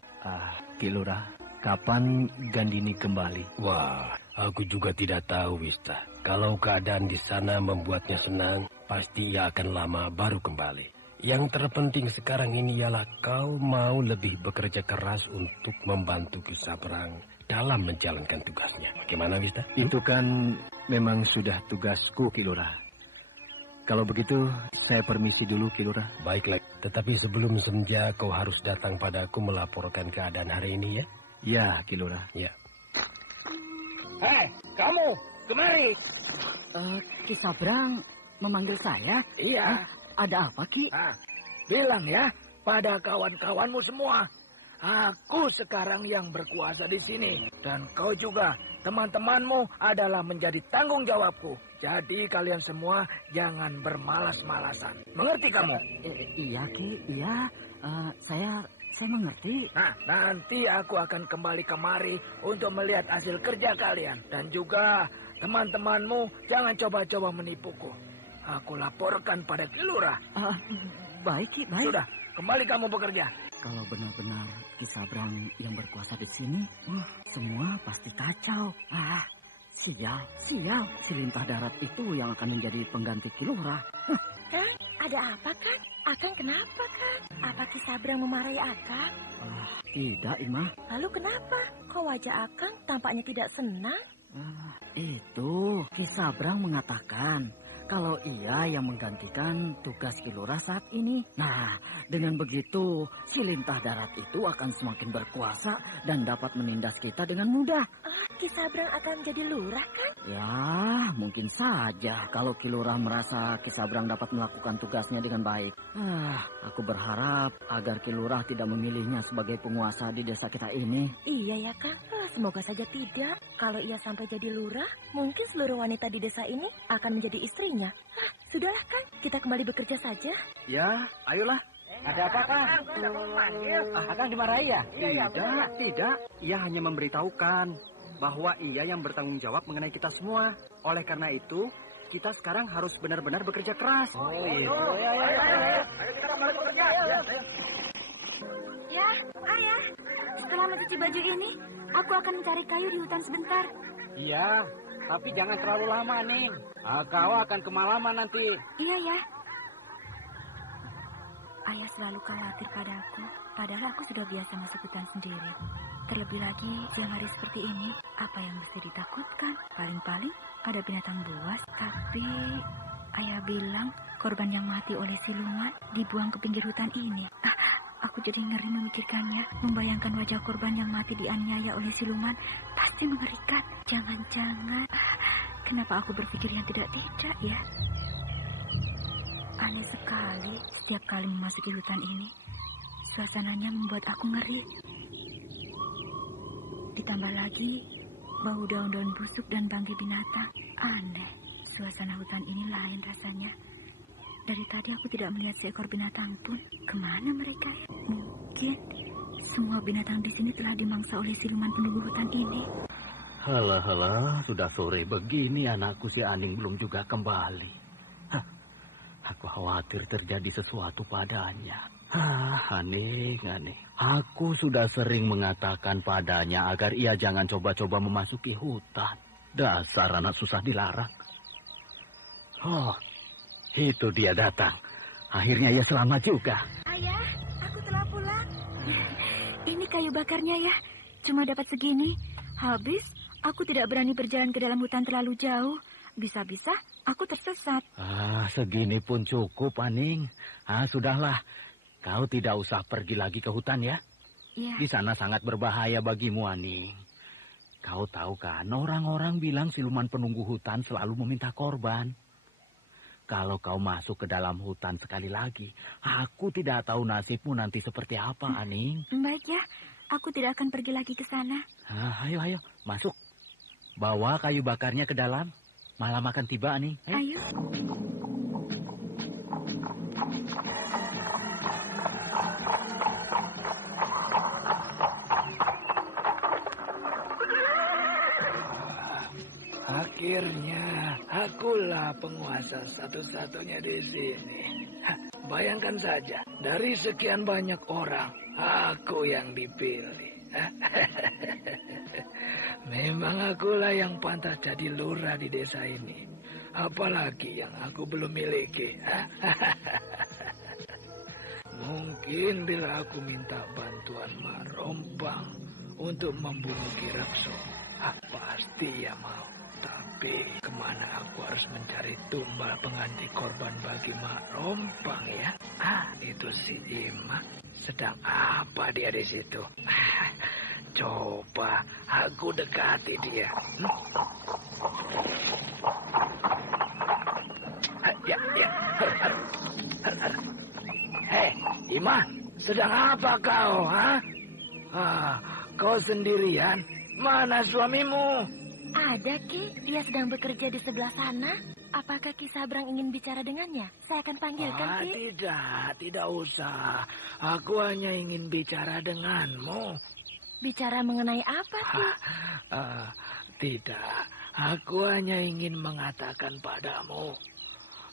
Ki Lurah, kapan Gandini kembali? Wah, aku juga tidak tahu, Wista. Kalau keadaan di sana membuatnya senang, pasti ia akan lama baru kembali. Yang terpenting sekarang ini ialah kau mau lebih bekerja keras untuk membantu Ki Sabrang dalam menjalankan tugasnya. Bagaimana, Wista? Itu kan memang sudah tugasku, Ki Lurah. Kalau begitu, saya permisi dulu, Ki Lurah. Baiklah, tetapi sebelum senja kau harus datang padaku melaporkan keadaan hari ini, ya? Ya, Ki Lurah. Ya. Hei, kamu, kemari. Ki Sabrang memanggil saya? Iya. Ada apa, Ki? Bilang ya pada kawan-kawanmu semua. Aku sekarang yang berkuasa di sini. Dan kau juga, teman-temanmu adalah menjadi tanggung jawabku. Jadi kalian semua jangan bermalas-malasan. Mengerti kamu? Iya, Ki. Iya. Saya mengerti. Nah, nanti aku akan kembali kemari untuk melihat hasil kerja kalian. Dan juga teman-temanmu jangan coba-coba menipuku. Aku laporkan pada Ki Lurah. Baik, Ki. Baik. Sudah, kembali kamu bekerja. Kalau benar-benar Ki Sabrang yang berkuasa di sini, semua pasti kacau. Sial. Si Lintah Darat itu yang akan menjadi pengganti Ki Lurah. Kang, ada apa, Kang? Akang kenapa, Kang? Apa Ki Sabrang memarahi Akang? Tidak, Imah. Lalu kenapa? Kok wajah Akang tampaknya tidak senang? Itu Ki Sabrang mengatakan kalau ia yang menggantikan tugas Ki Lurah saat ini. Nah, dengan begitu si Lintah Darat itu akan semakin berkuasa dan dapat menindas kita dengan mudah. Ki Sabrang akan menjadi lurah, kan? Ya, mungkin saja kalau Ki Lurah merasa Ki Sabrang dapat melakukan tugasnya dengan baik. Aku berharap agar Ki Lurah tidak memilihnya sebagai penguasa di desa kita ini. Iya ya, Kang. Semoga saja tidak. Kalau ia sampai jadi lurah, mungkin seluruh wanita di desa ini akan menjadi istrinya. Sudahlah, Kang. Kita kembali bekerja saja. Ya, ayolah. Ada apa, Kang? Akang dimarahi ya? Tidak. Ia hanya memberitahukan bahwa ia yang bertanggung jawab mengenai kita semua. Oleh karena itu, kita sekarang harus benar-benar bekerja keras. Ayo kita kembali bekerja. Ya, Ayah. Setelah mencuci baju ini, aku akan mencari kayu di hutan sebentar. Iya, tapi jangan terlalu lama, Ning. Kau akan kemalaman nanti. Iya, ya. Ayah selalu khawatir padaku, padahal aku sudah biasa masuk hutan sendiri. Terlebih lagi siang hari seperti ini, apa yang mesti ditakutkan? Paling-paling ada binatang buas, tapi Ayah bilang korban yang mati oleh siluman dibuang ke pinggir hutan ini. Aku jadi ngeri memikirkannya, membayangkan wajah korban yang mati dianiaya oleh siluman pasti mengerikan. Jangan-jangan, kenapa aku berpikir yang tidak-tidak ya? Aneh sekali, setiap kali memasuki hutan ini, suasananya membuat aku ngeri. Ditambah lagi, bau daun-daun busuk dan bangkai binatang. Aneh, suasana hutan ini lain rasanya. Dari tadi aku tidak melihat seekor binatang pun. Kemana mereka? Mungkin semua binatang di sini telah dimangsa oleh siluman penunggu hutan ini. Halah, sudah sore begini anakku si Aning belum juga kembali. Aku khawatir terjadi sesuatu padanya. Aning. Aku sudah sering mengatakan padanya agar ia jangan coba-coba memasuki hutan. Dasar anak susah dilarang. Itu dia datang. Akhirnya ia selamat juga. Ayah, aku telah pulang. Ini kayu bakarnya ya. Cuma dapat segini. Habis, aku tidak berani berjalan ke dalam hutan terlalu jauh. Bisa-bisa aku tersesat. Segini pun cukup, Aning. Sudahlah. Kau tidak usah pergi lagi ke hutan ya. Iya. Di sana sangat berbahaya bagimu, Aning. Kau tahu kan, orang-orang bilang siluman penunggu hutan selalu meminta korban. Kalau kau masuk ke dalam hutan sekali lagi, aku tidak tahu nasibmu nanti seperti apa, Aning. Baik ya, aku tidak akan pergi lagi ke sana. Ayo, masuk. Bawa kayu bakarnya ke dalam. Malam akan tiba, Aning. Ayo. Akhirnya, akulah penguasa satu-satunya di sini. Bayangkan saja, dari sekian banyak orang, aku yang dipilih. Memang akulah yang pantas jadi lurah di desa ini. Apalagi yang aku belum miliki. Mungkin bila aku minta bantuan Marompang untuk membunuh Ki Rekso, pasti ia mau. Tapi kemana aku harus mencari tumbal pengganti korban bagi Marompang ya? Itu si Ima. Sedang apa dia di situ? Coba aku dekati dia. Ya. Hei, Ima, sedang apa kau? Kau sendirian? Mana suamimu? Ada, Ki. Dia sedang bekerja di sebelah sana. Apakah Ki Sabrang ingin bicara dengannya? Saya akan panggilkan, Ki. Tidak usah. Aku hanya ingin bicara denganmu. Bicara mengenai apa, Ki? Tidak. Aku hanya ingin mengatakan padamu.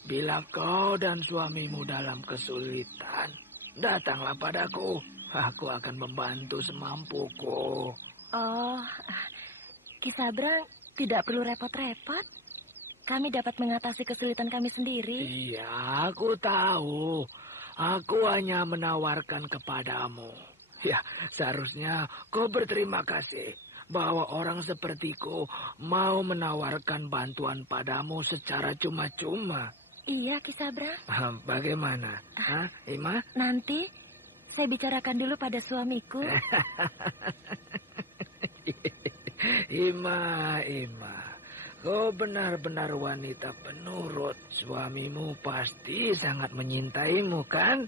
Bila kau dan suamimu dalam kesulitan, datanglah padaku. Aku akan membantu semampuku. Oh, Ki Sabrang tidak perlu repot-repot. Kami dapat mengatasi kesulitan kami sendiri. Iya, aku tahu. Aku hanya menawarkan kepadamu. Ya, seharusnya kau berterima kasih bahwa orang sepertiku mau menawarkan bantuan padamu secara cuma-cuma. Iya, Ki Sabrang. Bagaimana? Ima? Nanti saya bicarakan dulu pada suamiku. Ima. Kau benar-benar wanita penurut. Suamimu pasti sangat menyintaimu, kan?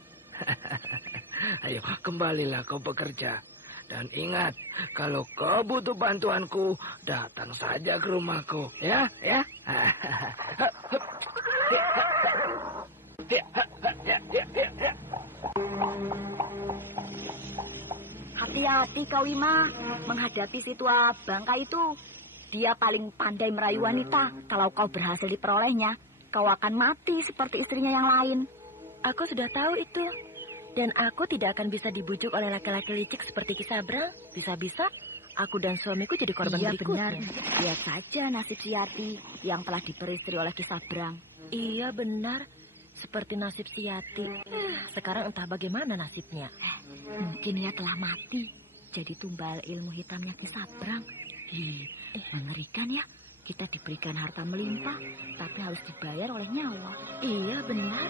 Ayo, kembalilah kau bekerja. Dan ingat, kalau kau butuh bantuanku, datang saja ke rumahku, ya? Hati-hati kau, Ima, menghadapi si tua bangka itu. Dia paling pandai merayu wanita. Kalau kau berhasil diperolehnya, kau akan mati seperti istrinya yang lain. Aku sudah tahu itu. Dan aku tidak akan bisa dibujuk oleh laki-laki licik seperti Ki Sabrang. Bisa-bisa aku dan suamiku jadi korban berikutnya. Iya benar. Lihat saja nasib si Yati yang telah diperistri oleh Ki Sabrang. Iya benar. Seperti nasib si Yati. Sekarang entah bagaimana nasibnya. Mungkin ia telah mati. Jadi tumbal ilmu hitamnya Ki Sabrang. Mengerikan ya. Kita diberikan harta melimpah, tapi harus dibayar oleh nyawa. Iya benar.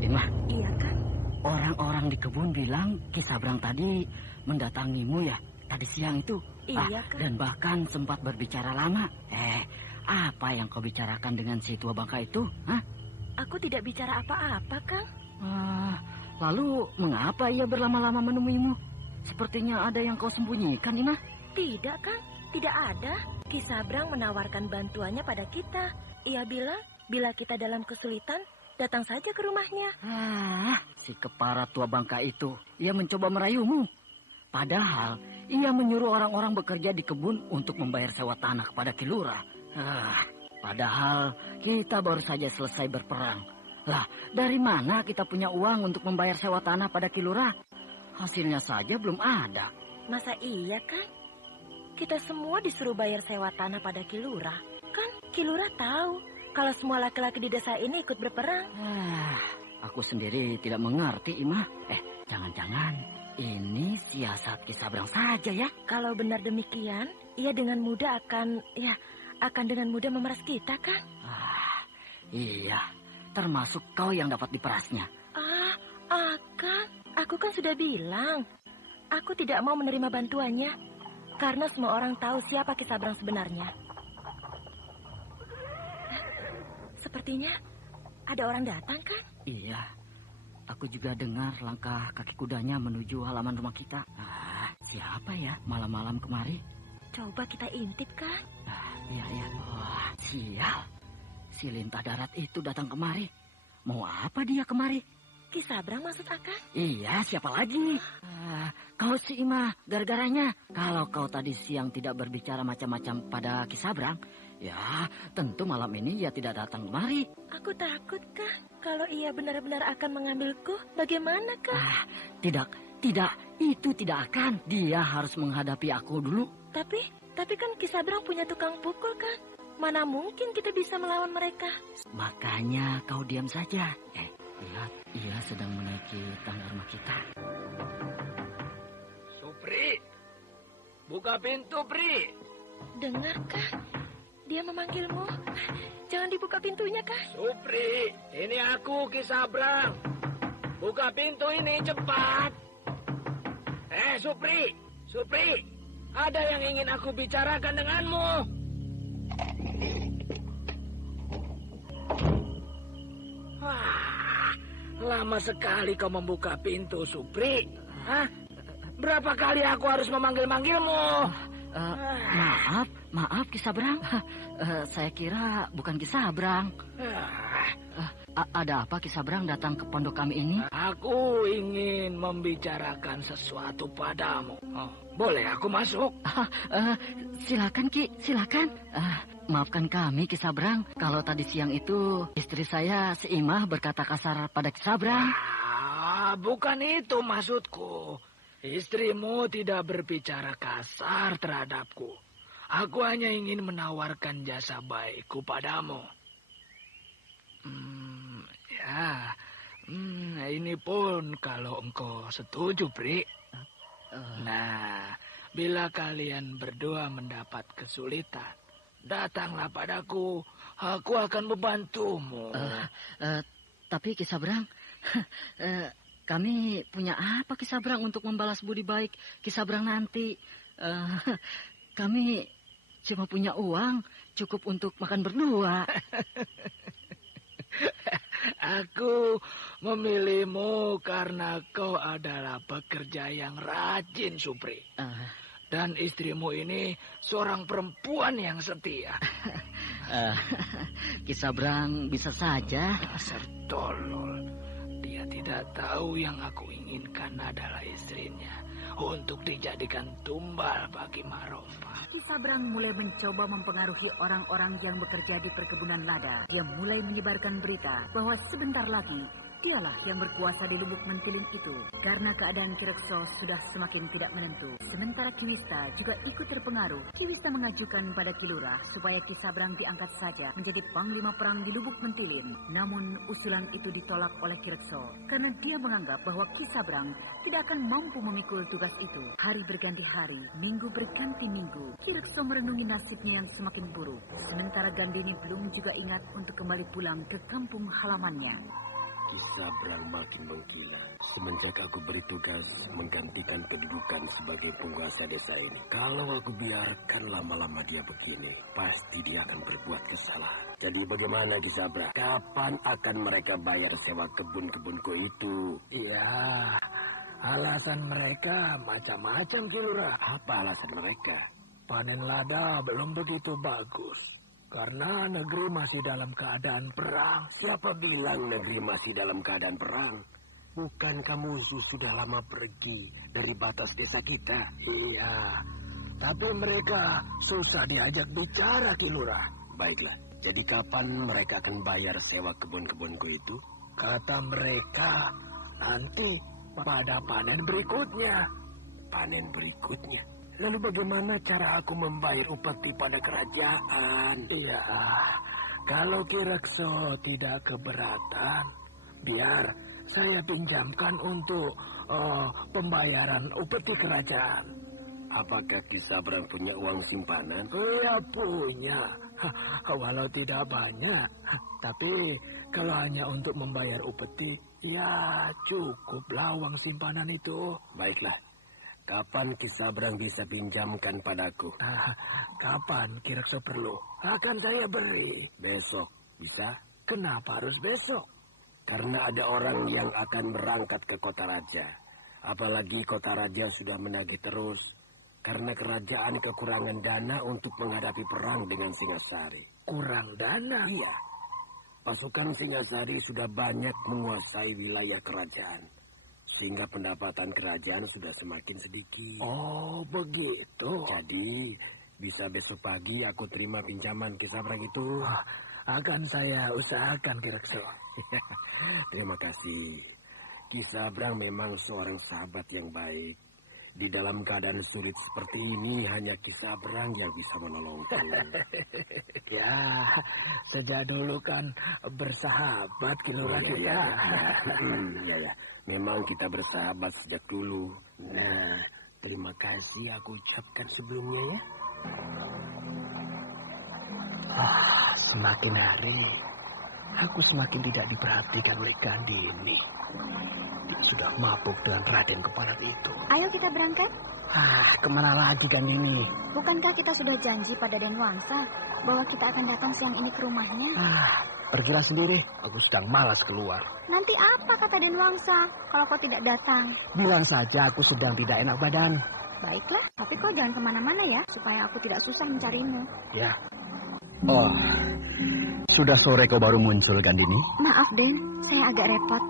Ima. Iya kan? Orang-orang di kebun bilang Ki Sabrang tadi mendatangimu ya, tadi siang itu. Iya kan? Dan bahkan sempat berbicara lama. Apa yang kau bicarakan dengan si tua bangka itu? Aku tidak bicara apa-apa, Kang. Lalu mengapa ia berlama-lama menemuimu? Sepertinya ada yang kau sembunyikan, Ima. Tidak, Kang. Tidak ada. Ki Sabrang menawarkan bantuannya pada kita. Ia bilang, bila kita dalam kesulitan, datang saja ke rumahnya. Si kepara tua bangka itu, ia mencoba merayumu. Padahal, ia menyuruh orang-orang bekerja di kebun untuk membayar sewa tanah kepada Ki Lurah. Padahal, kita baru saja selesai berperang. Lah, dari mana kita punya uang untuk membayar sewa tanah pada Ki Lurah? Hasilnya saja belum ada. Masa iya, kan? Kita semua disuruh bayar sewa tanah pada Ki Lurah. Kan Ki Lurah tahu kalau semua laki-laki di desa ini ikut berperang. Aku sendiri tidak mengerti, Ima. Jangan-jangan ini siasat Ki Sabrang saja ya? Kalau benar demikian, ia dengan mudah akan dengan mudah memeras kita, kan? Iya, termasuk kau yang dapat diperasnya. Aku kan sudah bilang, aku tidak mau menerima bantuannya. Karena semua orang tahu siapa Ki Sabrang sebenarnya. Sepertinya ada orang datang, kan? Iya. Aku juga dengar langkah kaki kudanya menuju halaman rumah kita. Siapa ya malam-malam kemari? Coba kita intip, kan? Iya. Wah, sial. Si lintah darat itu datang kemari. Mau apa dia kemari? Ki Sabrang maksud Akang? Iya, siapa lagi? Kau si Ima, gara-garanya. Kalau kau tadi siang tidak berbicara macam-macam pada Ki Sabrang, ya tentu malam ini ia tidak datang kemari. Aku takut, Kang. Kalau ia benar-benar akan mengambilku, bagaimana, Kang? Tidak. Itu tidak akan. Dia harus menghadapi aku dulu. Tapi kan Ki Sabrang punya tukang pukul, Kang. Mana mungkin kita bisa melawan mereka? Makanya kau diam saja. Lihat, ia sedang menaiki tangga rumah kita. Supri, buka pintu, Pri. Dengarkah? Dia memanggilmu. Jangan dibuka pintunya, Kak. Supri, ini aku, Ki Sabrang. Buka pintu ini, cepat. Supri, ada yang ingin aku bicarakan denganmu. Lama sekali kau membuka pintu, Supri. Berapa kali aku harus memanggil-manggilmu? Maaf Ki Sabrang. Saya kira bukan Ki Sabrang. Ada apa Ki Sabrang datang ke pondok kami ini? Aku ingin membicarakan sesuatu padamu. Boleh aku masuk? Silakan Ki, silakan. Maafkan kami Ki Sabrang kalau tadi siang itu istri saya si Imah berkata kasar pada Ki Sabrang. Bukan itu maksudku. Istrimu tidak berbicara kasar terhadapku. Aku hanya ingin menawarkan jasa baikku padamu. Ini pun kalau engkau setuju, Pri. Nah, bila kalian berdua mendapat kesulitan, datanglah padaku. Aku akan membantumu. Tapi Ki Sabrang, kami punya apa Ki Sabrang untuk membalas budi baik Ki Sabrang nanti? Kami cuma punya uang cukup untuk makan berdua. Aku memilihmu karena kau adalah pekerja yang rajin, Supri. Dan istrimu ini seorang perempuan yang setia. Ki Sabrang bisa saja. Dasar tolol. Dia tidak tahu yang aku inginkan adalah istrinya untuk dijadikan tumbal bagi Marompa. Ki Sabrang mulai mencoba mempengaruhi orang-orang yang bekerja di perkebunan lada. Dia mulai menyebarkan berita bahwa sebentar lagi dialah yang berkuasa di Lubuk Mentilin itu. Karena keadaan Ki Rekso sudah semakin tidak menentu. Sementara Ki Wista juga ikut terpengaruh. Ki Wista mengajukan pada Ki Lurah supaya Ki Sabrang diangkat saja menjadi panglima perang di Lubuk Mentilin. Namun usulan itu ditolak oleh Ki Rekso karena dia menganggap bahwa Ki Sabrang tidak akan mampu memikul tugas itu. Hari berganti hari, minggu berganti minggu. Ki Rekso merenungi nasibnya yang semakin buruk. Sementara Gandini belum juga ingat untuk kembali pulang ke kampung halamannya. Ki Sabrang makin menggila semenjak aku beri tugas menggantikan kedudukan sebagai penguasa desa ini. Kalau aku biarkan lama-lama dia begini, pasti dia akan berbuat kesalahan. Jadi bagaimana Ki Sabrang? Kapan akan mereka bayar sewa kebun-kebunku itu? Iya, alasan mereka macam-macam, Ki Lurah. Apa alasan mereka? Panen lada belum begitu bagus. Karena negeri masih dalam keadaan perang. Siapa bilang negeri masih dalam keadaan perang? Bukankah musuh sudah lama pergi dari batas desa kita? Iya, tapi mereka susah diajak bicara, Ki Lurah. Baiklah, jadi kapan mereka akan bayar sewa kebun-kebunku itu? Kata mereka, nanti pada panen berikutnya. Panen berikutnya? Lalu bagaimana cara aku membayar upeti pada kerajaan? Iya, kalau Ki Rekso tidak keberatan, biar saya pinjamkan untuk pembayaran upeti kerajaan. Apakah Ki Sabrang punya uang simpanan? Iya, punya. Walau tidak banyak, tapi kalau hanya untuk membayar upeti, ya cukuplah uang simpanan itu. Baiklah. Kapan Ki Sabrang bisa pinjamkan padaku? Kapan Ki Rekso perlu? Akan saya beri. Besok, bisa? Kenapa harus besok? Karena ada orang yang akan berangkat ke kota raja. Apalagi kota raja sudah menagih terus. Karena kerajaan kekurangan dana untuk menghadapi perang dengan Singasari. Kurang dana? Iya. Pasukan Singasari sudah banyak menguasai wilayah kerajaan. Sehingga pendapatan kerajaan sudah semakin sedikit. Oh, begitu. Jadi, bisa besok pagi aku terima pinjaman Ki Sabrang itu. Akan saya usahakan, Ki Rekso. Terima kasih. Ki Sabrang memang seorang sahabat yang baik. Di dalam keadaan sulit seperti ini, hanya Ki Sabrang yang bisa menolongku. Ya, sejak dulu kan bersahabat, Ki Lurah kita. Iya. Memang kita bersahabat sejak dulu. Nah, terima kasih aku ucapkan sebelumnya ya. Semakin hari, aku semakin tidak diperhatikan oleh Gandini. Dia sudah mabuk dengan Raden Kepalan itu. Ayo kita berangkat. Kemana lagi Gandini? Bukankah kita sudah janji pada Den Wangsa bahwa kita akan datang siang ini ke rumahnya? Pergilah sendiri, aku sedang malas keluar. Nanti apa kata Den Wangsa kalau kau tidak datang? Bilang saja aku sedang tidak enak badan. Baiklah, tapi kau jangan kemana-mana ya, supaya aku tidak susah mencarimu. Ya. Oh, sudah sore kau baru muncul, Gandini? Maaf, Den, saya agak repot.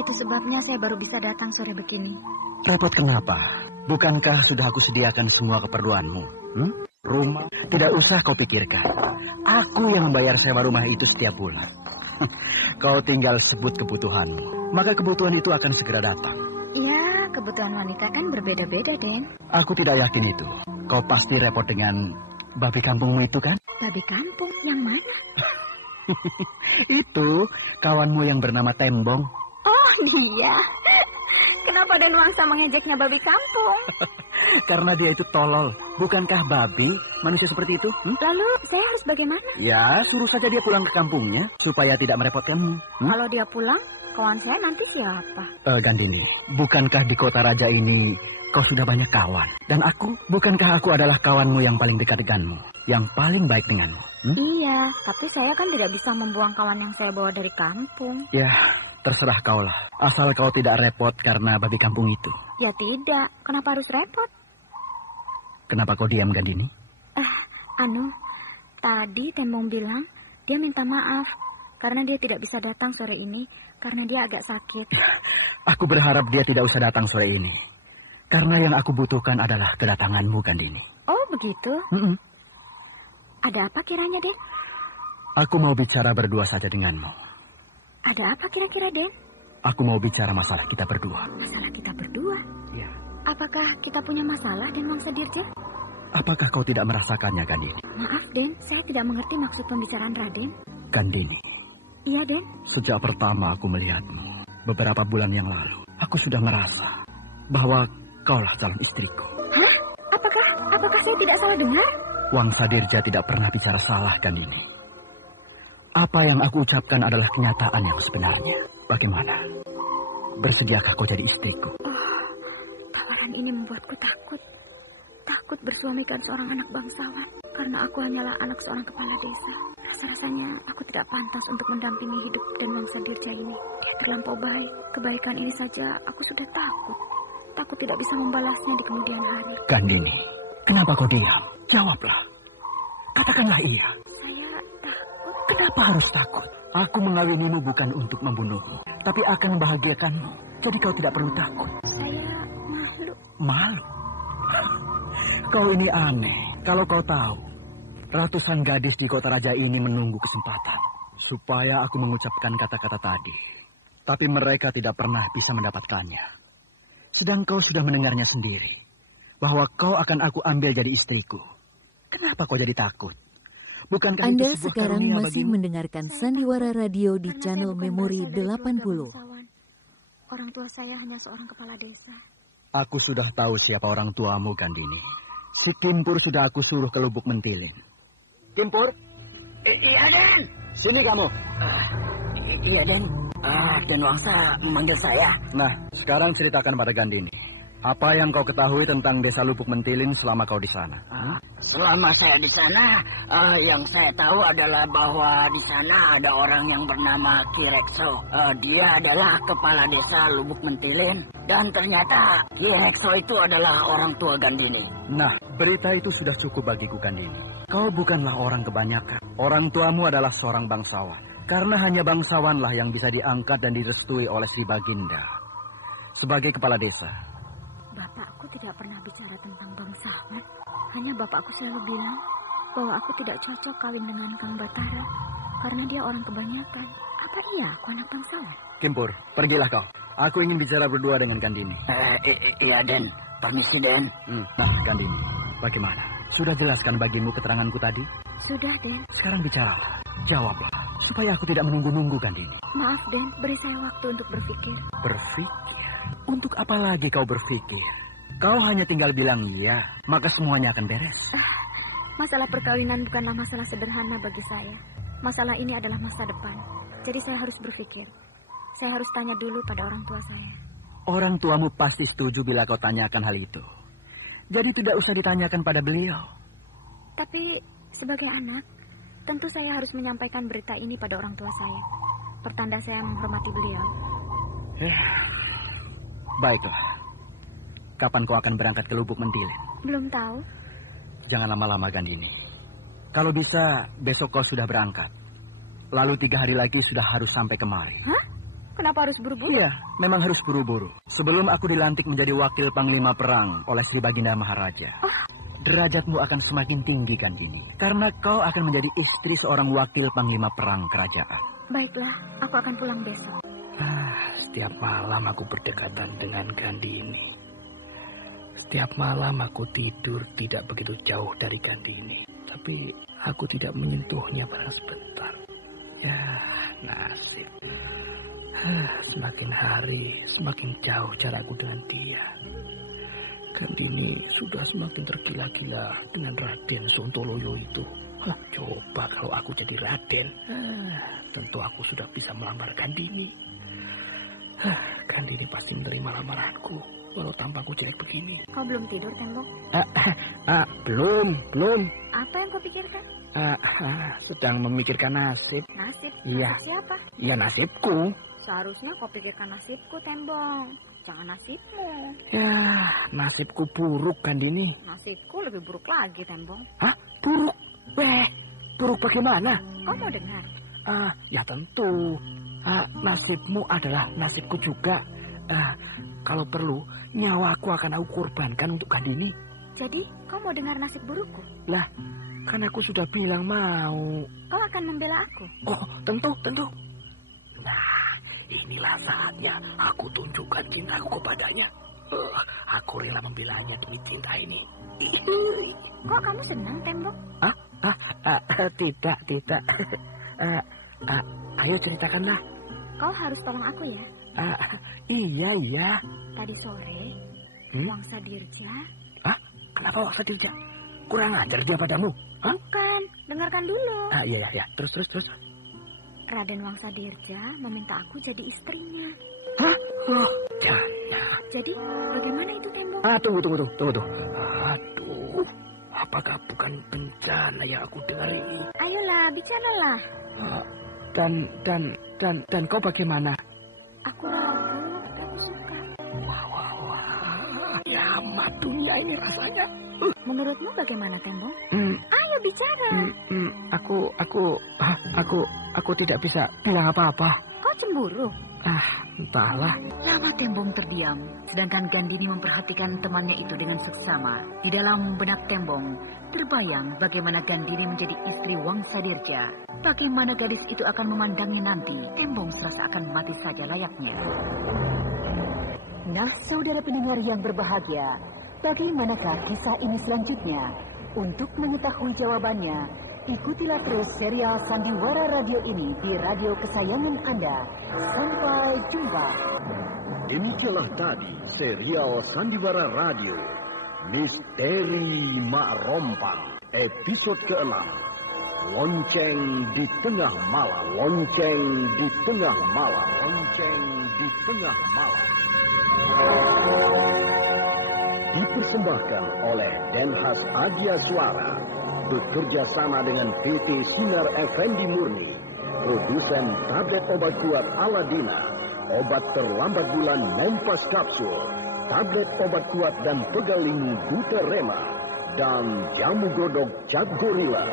Itu sebabnya saya baru bisa datang sore begini. Repot kenapa? Bukankah sudah aku sediakan semua keperluanmu? Rumah tidak usah kau pikirkan. Aku yang membayar sewa rumah itu setiap bulan. Kau tinggal sebut kebutuhanmu, maka kebutuhan itu akan segera datang. Ya, kebutuhan wanita kan berbeda-beda, Den. Aku tidak yakin itu. Kau pasti repot dengan babi kampungmu itu kan? Babi kampung? Yang mana? Itu kawanmu yang bernama Tembong. Oh, dia. Kenapa Den Wangsa mengejeknya babi kampung? Karena dia itu tolol. Bukankah babi manusia seperti itu? Lalu saya harus bagaimana? Ya, suruh saja dia pulang ke kampungnya supaya tidak merepotkanmu. Kalau dia pulang, kawan saya nanti siapa? Gandini, bukankah di kota raja ini kau sudah banyak kawan? Dan bukankah aku adalah kawanmu yang paling dekat denganmu? Yang paling baik denganmu? Iya, tapi saya kan tidak bisa membuang kawan yang saya bawa dari kampung. Ya, terserah kaulah. Asal kau tidak repot karena babi kampung itu. Ya tidak, kenapa harus repot? Kenapa kau diam, Gandini? Tadi Tembong bilang dia minta maaf karena dia tidak bisa datang sore ini karena dia agak sakit. Aku berharap dia tidak usah datang sore ini. Karena yang aku butuhkan adalah kedatanganmu, Gandini. Oh, begitu? Ada apa kiranya, Den? Aku mau bicara berdua saja denganmu. Ada apa kira-kira, Den? Aku mau bicara masalah kita berdua. Masalah kita berdua? Iya. Apakah kita punya masalah, Den Wangsa Dirja? Apakah kau tidak merasakannya, Gandini? Maaf, Den. Saya tidak mengerti maksud pembicaraan Raden. Gandini. Iya, Den. Sejak pertama aku melihatmu, beberapa bulan yang lalu, aku sudah merasa bahwa kaulah calon istriku. Hah? Apakah saya tidak salah dengar? Wangsa Dirja tidak pernah bicara salah, Gandini. Apa yang aku ucapkan adalah kenyataan yang sebenarnya. Bagaimana? Bersediakah kau jadi istriku? Tawaran ini membuatku takut. Takut bersuamikan seorang anak bangsawan. Karena aku hanyalah anak seorang kepala desa. Rasa-rasanya aku tidak pantas untuk mendampingi hidup dan Wangsa Dirja ini. Dia terlampau baik. Kebaikan ini saja aku sudah takut. Takut tidak bisa membalasnya di kemudian hari. Gandini, kenapa kau diam? Jawablah. Katakanlah iya. Saya takut. Kenapa harus takut? Aku mengawinimu bukan untuk membunuhmu, tapi akan membahagiakanmu. Jadi kau tidak perlu takut. Saya malu. Malu? Kau ini aneh. Kalau kau tahu, ratusan gadis di kota raja ini menunggu kesempatan supaya aku mengucapkan kata-kata tadi. Tapi mereka tidak pernah bisa mendapatkannya. Sedang kau sudah mendengarnya sendiri, bahwa kau akan aku ambil jadi istriku. Kenapa kau jadi takut? Bukankah Anda itu sebuah sekarang karunia masih bagimu? mendengarkan Sandiwara Radio di channel Memori 80. Orang tua saya hanya seorang kepala desa. Aku sudah tahu siapa orang tuamu, Gandini. Si Kimpur sudah aku suruh ke Lubuk Mentilin. Kimpur? Iya, Den. Sini kamu. Iya, Den. Den Wangsa memanggil saya. Nah, sekarang ceritakan pada Gandini. Apa yang kau ketahui tentang desa Lubuk Mentilin selama kau di sana? Selama saya di sana, yang saya tahu adalah bahwa di sana ada orang yang bernama Ki Rekso. Dia adalah kepala desa Lubuk Mentilin. Dan ternyata Ki Rekso itu adalah orang tua Gandini. Nah, berita itu sudah cukup bagiku, Gandini. Kau bukanlah orang kebanyakan. Orang tuamu adalah seorang bangsawan. Karena hanya bangsawanlah yang bisa diangkat dan direstui oleh Sri Baginda sebagai kepala desa. Bapakku tidak pernah bicara tentang bangsawan. Hanya bapakku selalu bilang bahwa aku tidak cocok kawin dengan Kang Batara karena dia orang kebanyakan. Apa iya aku anak bangsawan? Kimpur, pergilah kau. Aku ingin bicara berdua dengan Gandini. Iya, Den. Permisi, Den. Nah, Gandini, bagaimana? Sudah jelaskan bagimu keteranganku tadi? Sudah, Den. Sekarang bicaralah. Jawablah, supaya aku tidak menunggu-nunggu, Gandini. Maaf, Den. Beri saya waktu untuk berpikir. Berpikir? Untuk apa lagi kau berpikir? Kau hanya tinggal bilang iya, maka semuanya akan beres. Masalah perkawinan bukanlah masalah sederhana bagi saya. Masalah ini adalah masa depan. Jadi saya harus berpikir. Saya harus tanya dulu pada orang tua saya. Orang tuamu pasti setuju bila kau tanyakan hal itu. Jadi tidak usah ditanyakan pada beliau. Tapi sebagai anak, tentu saya harus menyampaikan berita ini pada orang tua saya. Pertanda saya menghormati beliau. Baiklah. Kapan kau akan berangkat ke Lubuk Mentilin? Belum tahu. Jangan lama-lama, Gandini. Kalau bisa, besok kau sudah berangkat. Lalu 3 hari lagi sudah harus sampai kemari. Hah? Kenapa harus buru-buru? Iya, memang harus buru-buru. Sebelum aku dilantik menjadi wakil panglima perang oleh Sri Baginda Maharaja. Derajatmu akan semakin tinggi, Gandini. Karena kau akan menjadi istri seorang wakil panglima perang kerajaan. Baiklah, aku akan pulang besok. Setiap malam aku berdekatan dengan Gandini. Setiap malam aku tidur tidak begitu jauh dari Gandini. Tapi aku tidak menyentuhnya pada sebentar. Ya, nasib. Semakin hari, semakin jauh jarakku dengan dia. Gandini sudah semakin tergila-gila dengan Raden Sontoloyo itu. Coba kalau aku jadi Raden, tentu aku sudah bisa melamar Gandini. Gandini pasti menerima lamaranku, walau tampakku jelek begini. Kau belum tidur, Tembok? Belum. Apa yang kau pikirkan? Sedang memikirkan nasib. Nasib? Iya. Nasib siapa? Iya, nasibku. Seharusnya kau pikirkan nasibku, Tembong. Jangan nasibmu. Ya, nasibku buruk, Gandini. Nasibku lebih buruk lagi, Tembong. Hah? Buruk? Buruk bagaimana? Kau mau dengar? Ya tentu. Nasibmu adalah nasibku juga. Kalau perlu, nyawaku akan aku korbankan untuk Gandini. Jadi, kau mau dengar nasib burukku? Lah, kan aku sudah bilang mau. Kau akan membela aku? Oh, tentu. Nah, inilah saatnya aku tunjukkan cintaku kepadanya. Aku rela membelanya demi cinta ini. Kok kamu senang, Tembok? Tidak. Ayo ceritakanlah. Kau harus tolong aku ya. Iya. Tadi sore, Wangsa Dirja. Kenapa Wangsa Dirja? Kurang ajar dia padamu? Bukan, dengarkan dulu. Iya. Terus. Raden Wangsa Dirja meminta aku jadi istrinya. Hah? Jadi, bagaimana itu, Tembok? Tunggu. Aduh, apakah bukan bencana yang aku dengar ini? Ayolah, bicaralah. Dan kau bagaimana? Aku ragu, aku suka. Wah, kiamat dunia ini rasanya. Menurutmu bagaimana, Tembok? Ayo bicara. Aku tidak bisa bilang apa-apa. Kau cemburu? Entahlah. Lama Tembong terdiam, sedangkan Gandini memperhatikan temannya itu dengan seksama. Di dalam benak Tembong, terbayang bagaimana Gandini menjadi istri Wangsa Dirja. Bagaimana gadis itu akan memandangnya nanti, Tembong serasa akan mati saja layaknya. Nah, saudara pendengar yang berbahagia, bagaimanakah kisah ini selanjutnya? Untuk mengetahui jawabannya, ikutilah terus serial Sandiwara Radio ini di radio kesayangan Anda. Sampai jumpa. Demikianlah tadi serial Sandiwara Radio Misteri Mak Rompang episode ke-6. Lonceng di tengah malam. Dipersembahkan oleh Denhas Adia Suara, bekerja sama dengan PT Sinar Effendi Murni, produsen tablet obat kuat Aladina, obat terlambat bulan Mempas Kapsul, tablet obat kuat dan pegaling Buterema, dan jamu godok Cap Gorilla.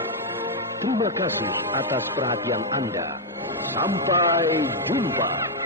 Terima kasih atas perhatian Anda. Sampai jumpa.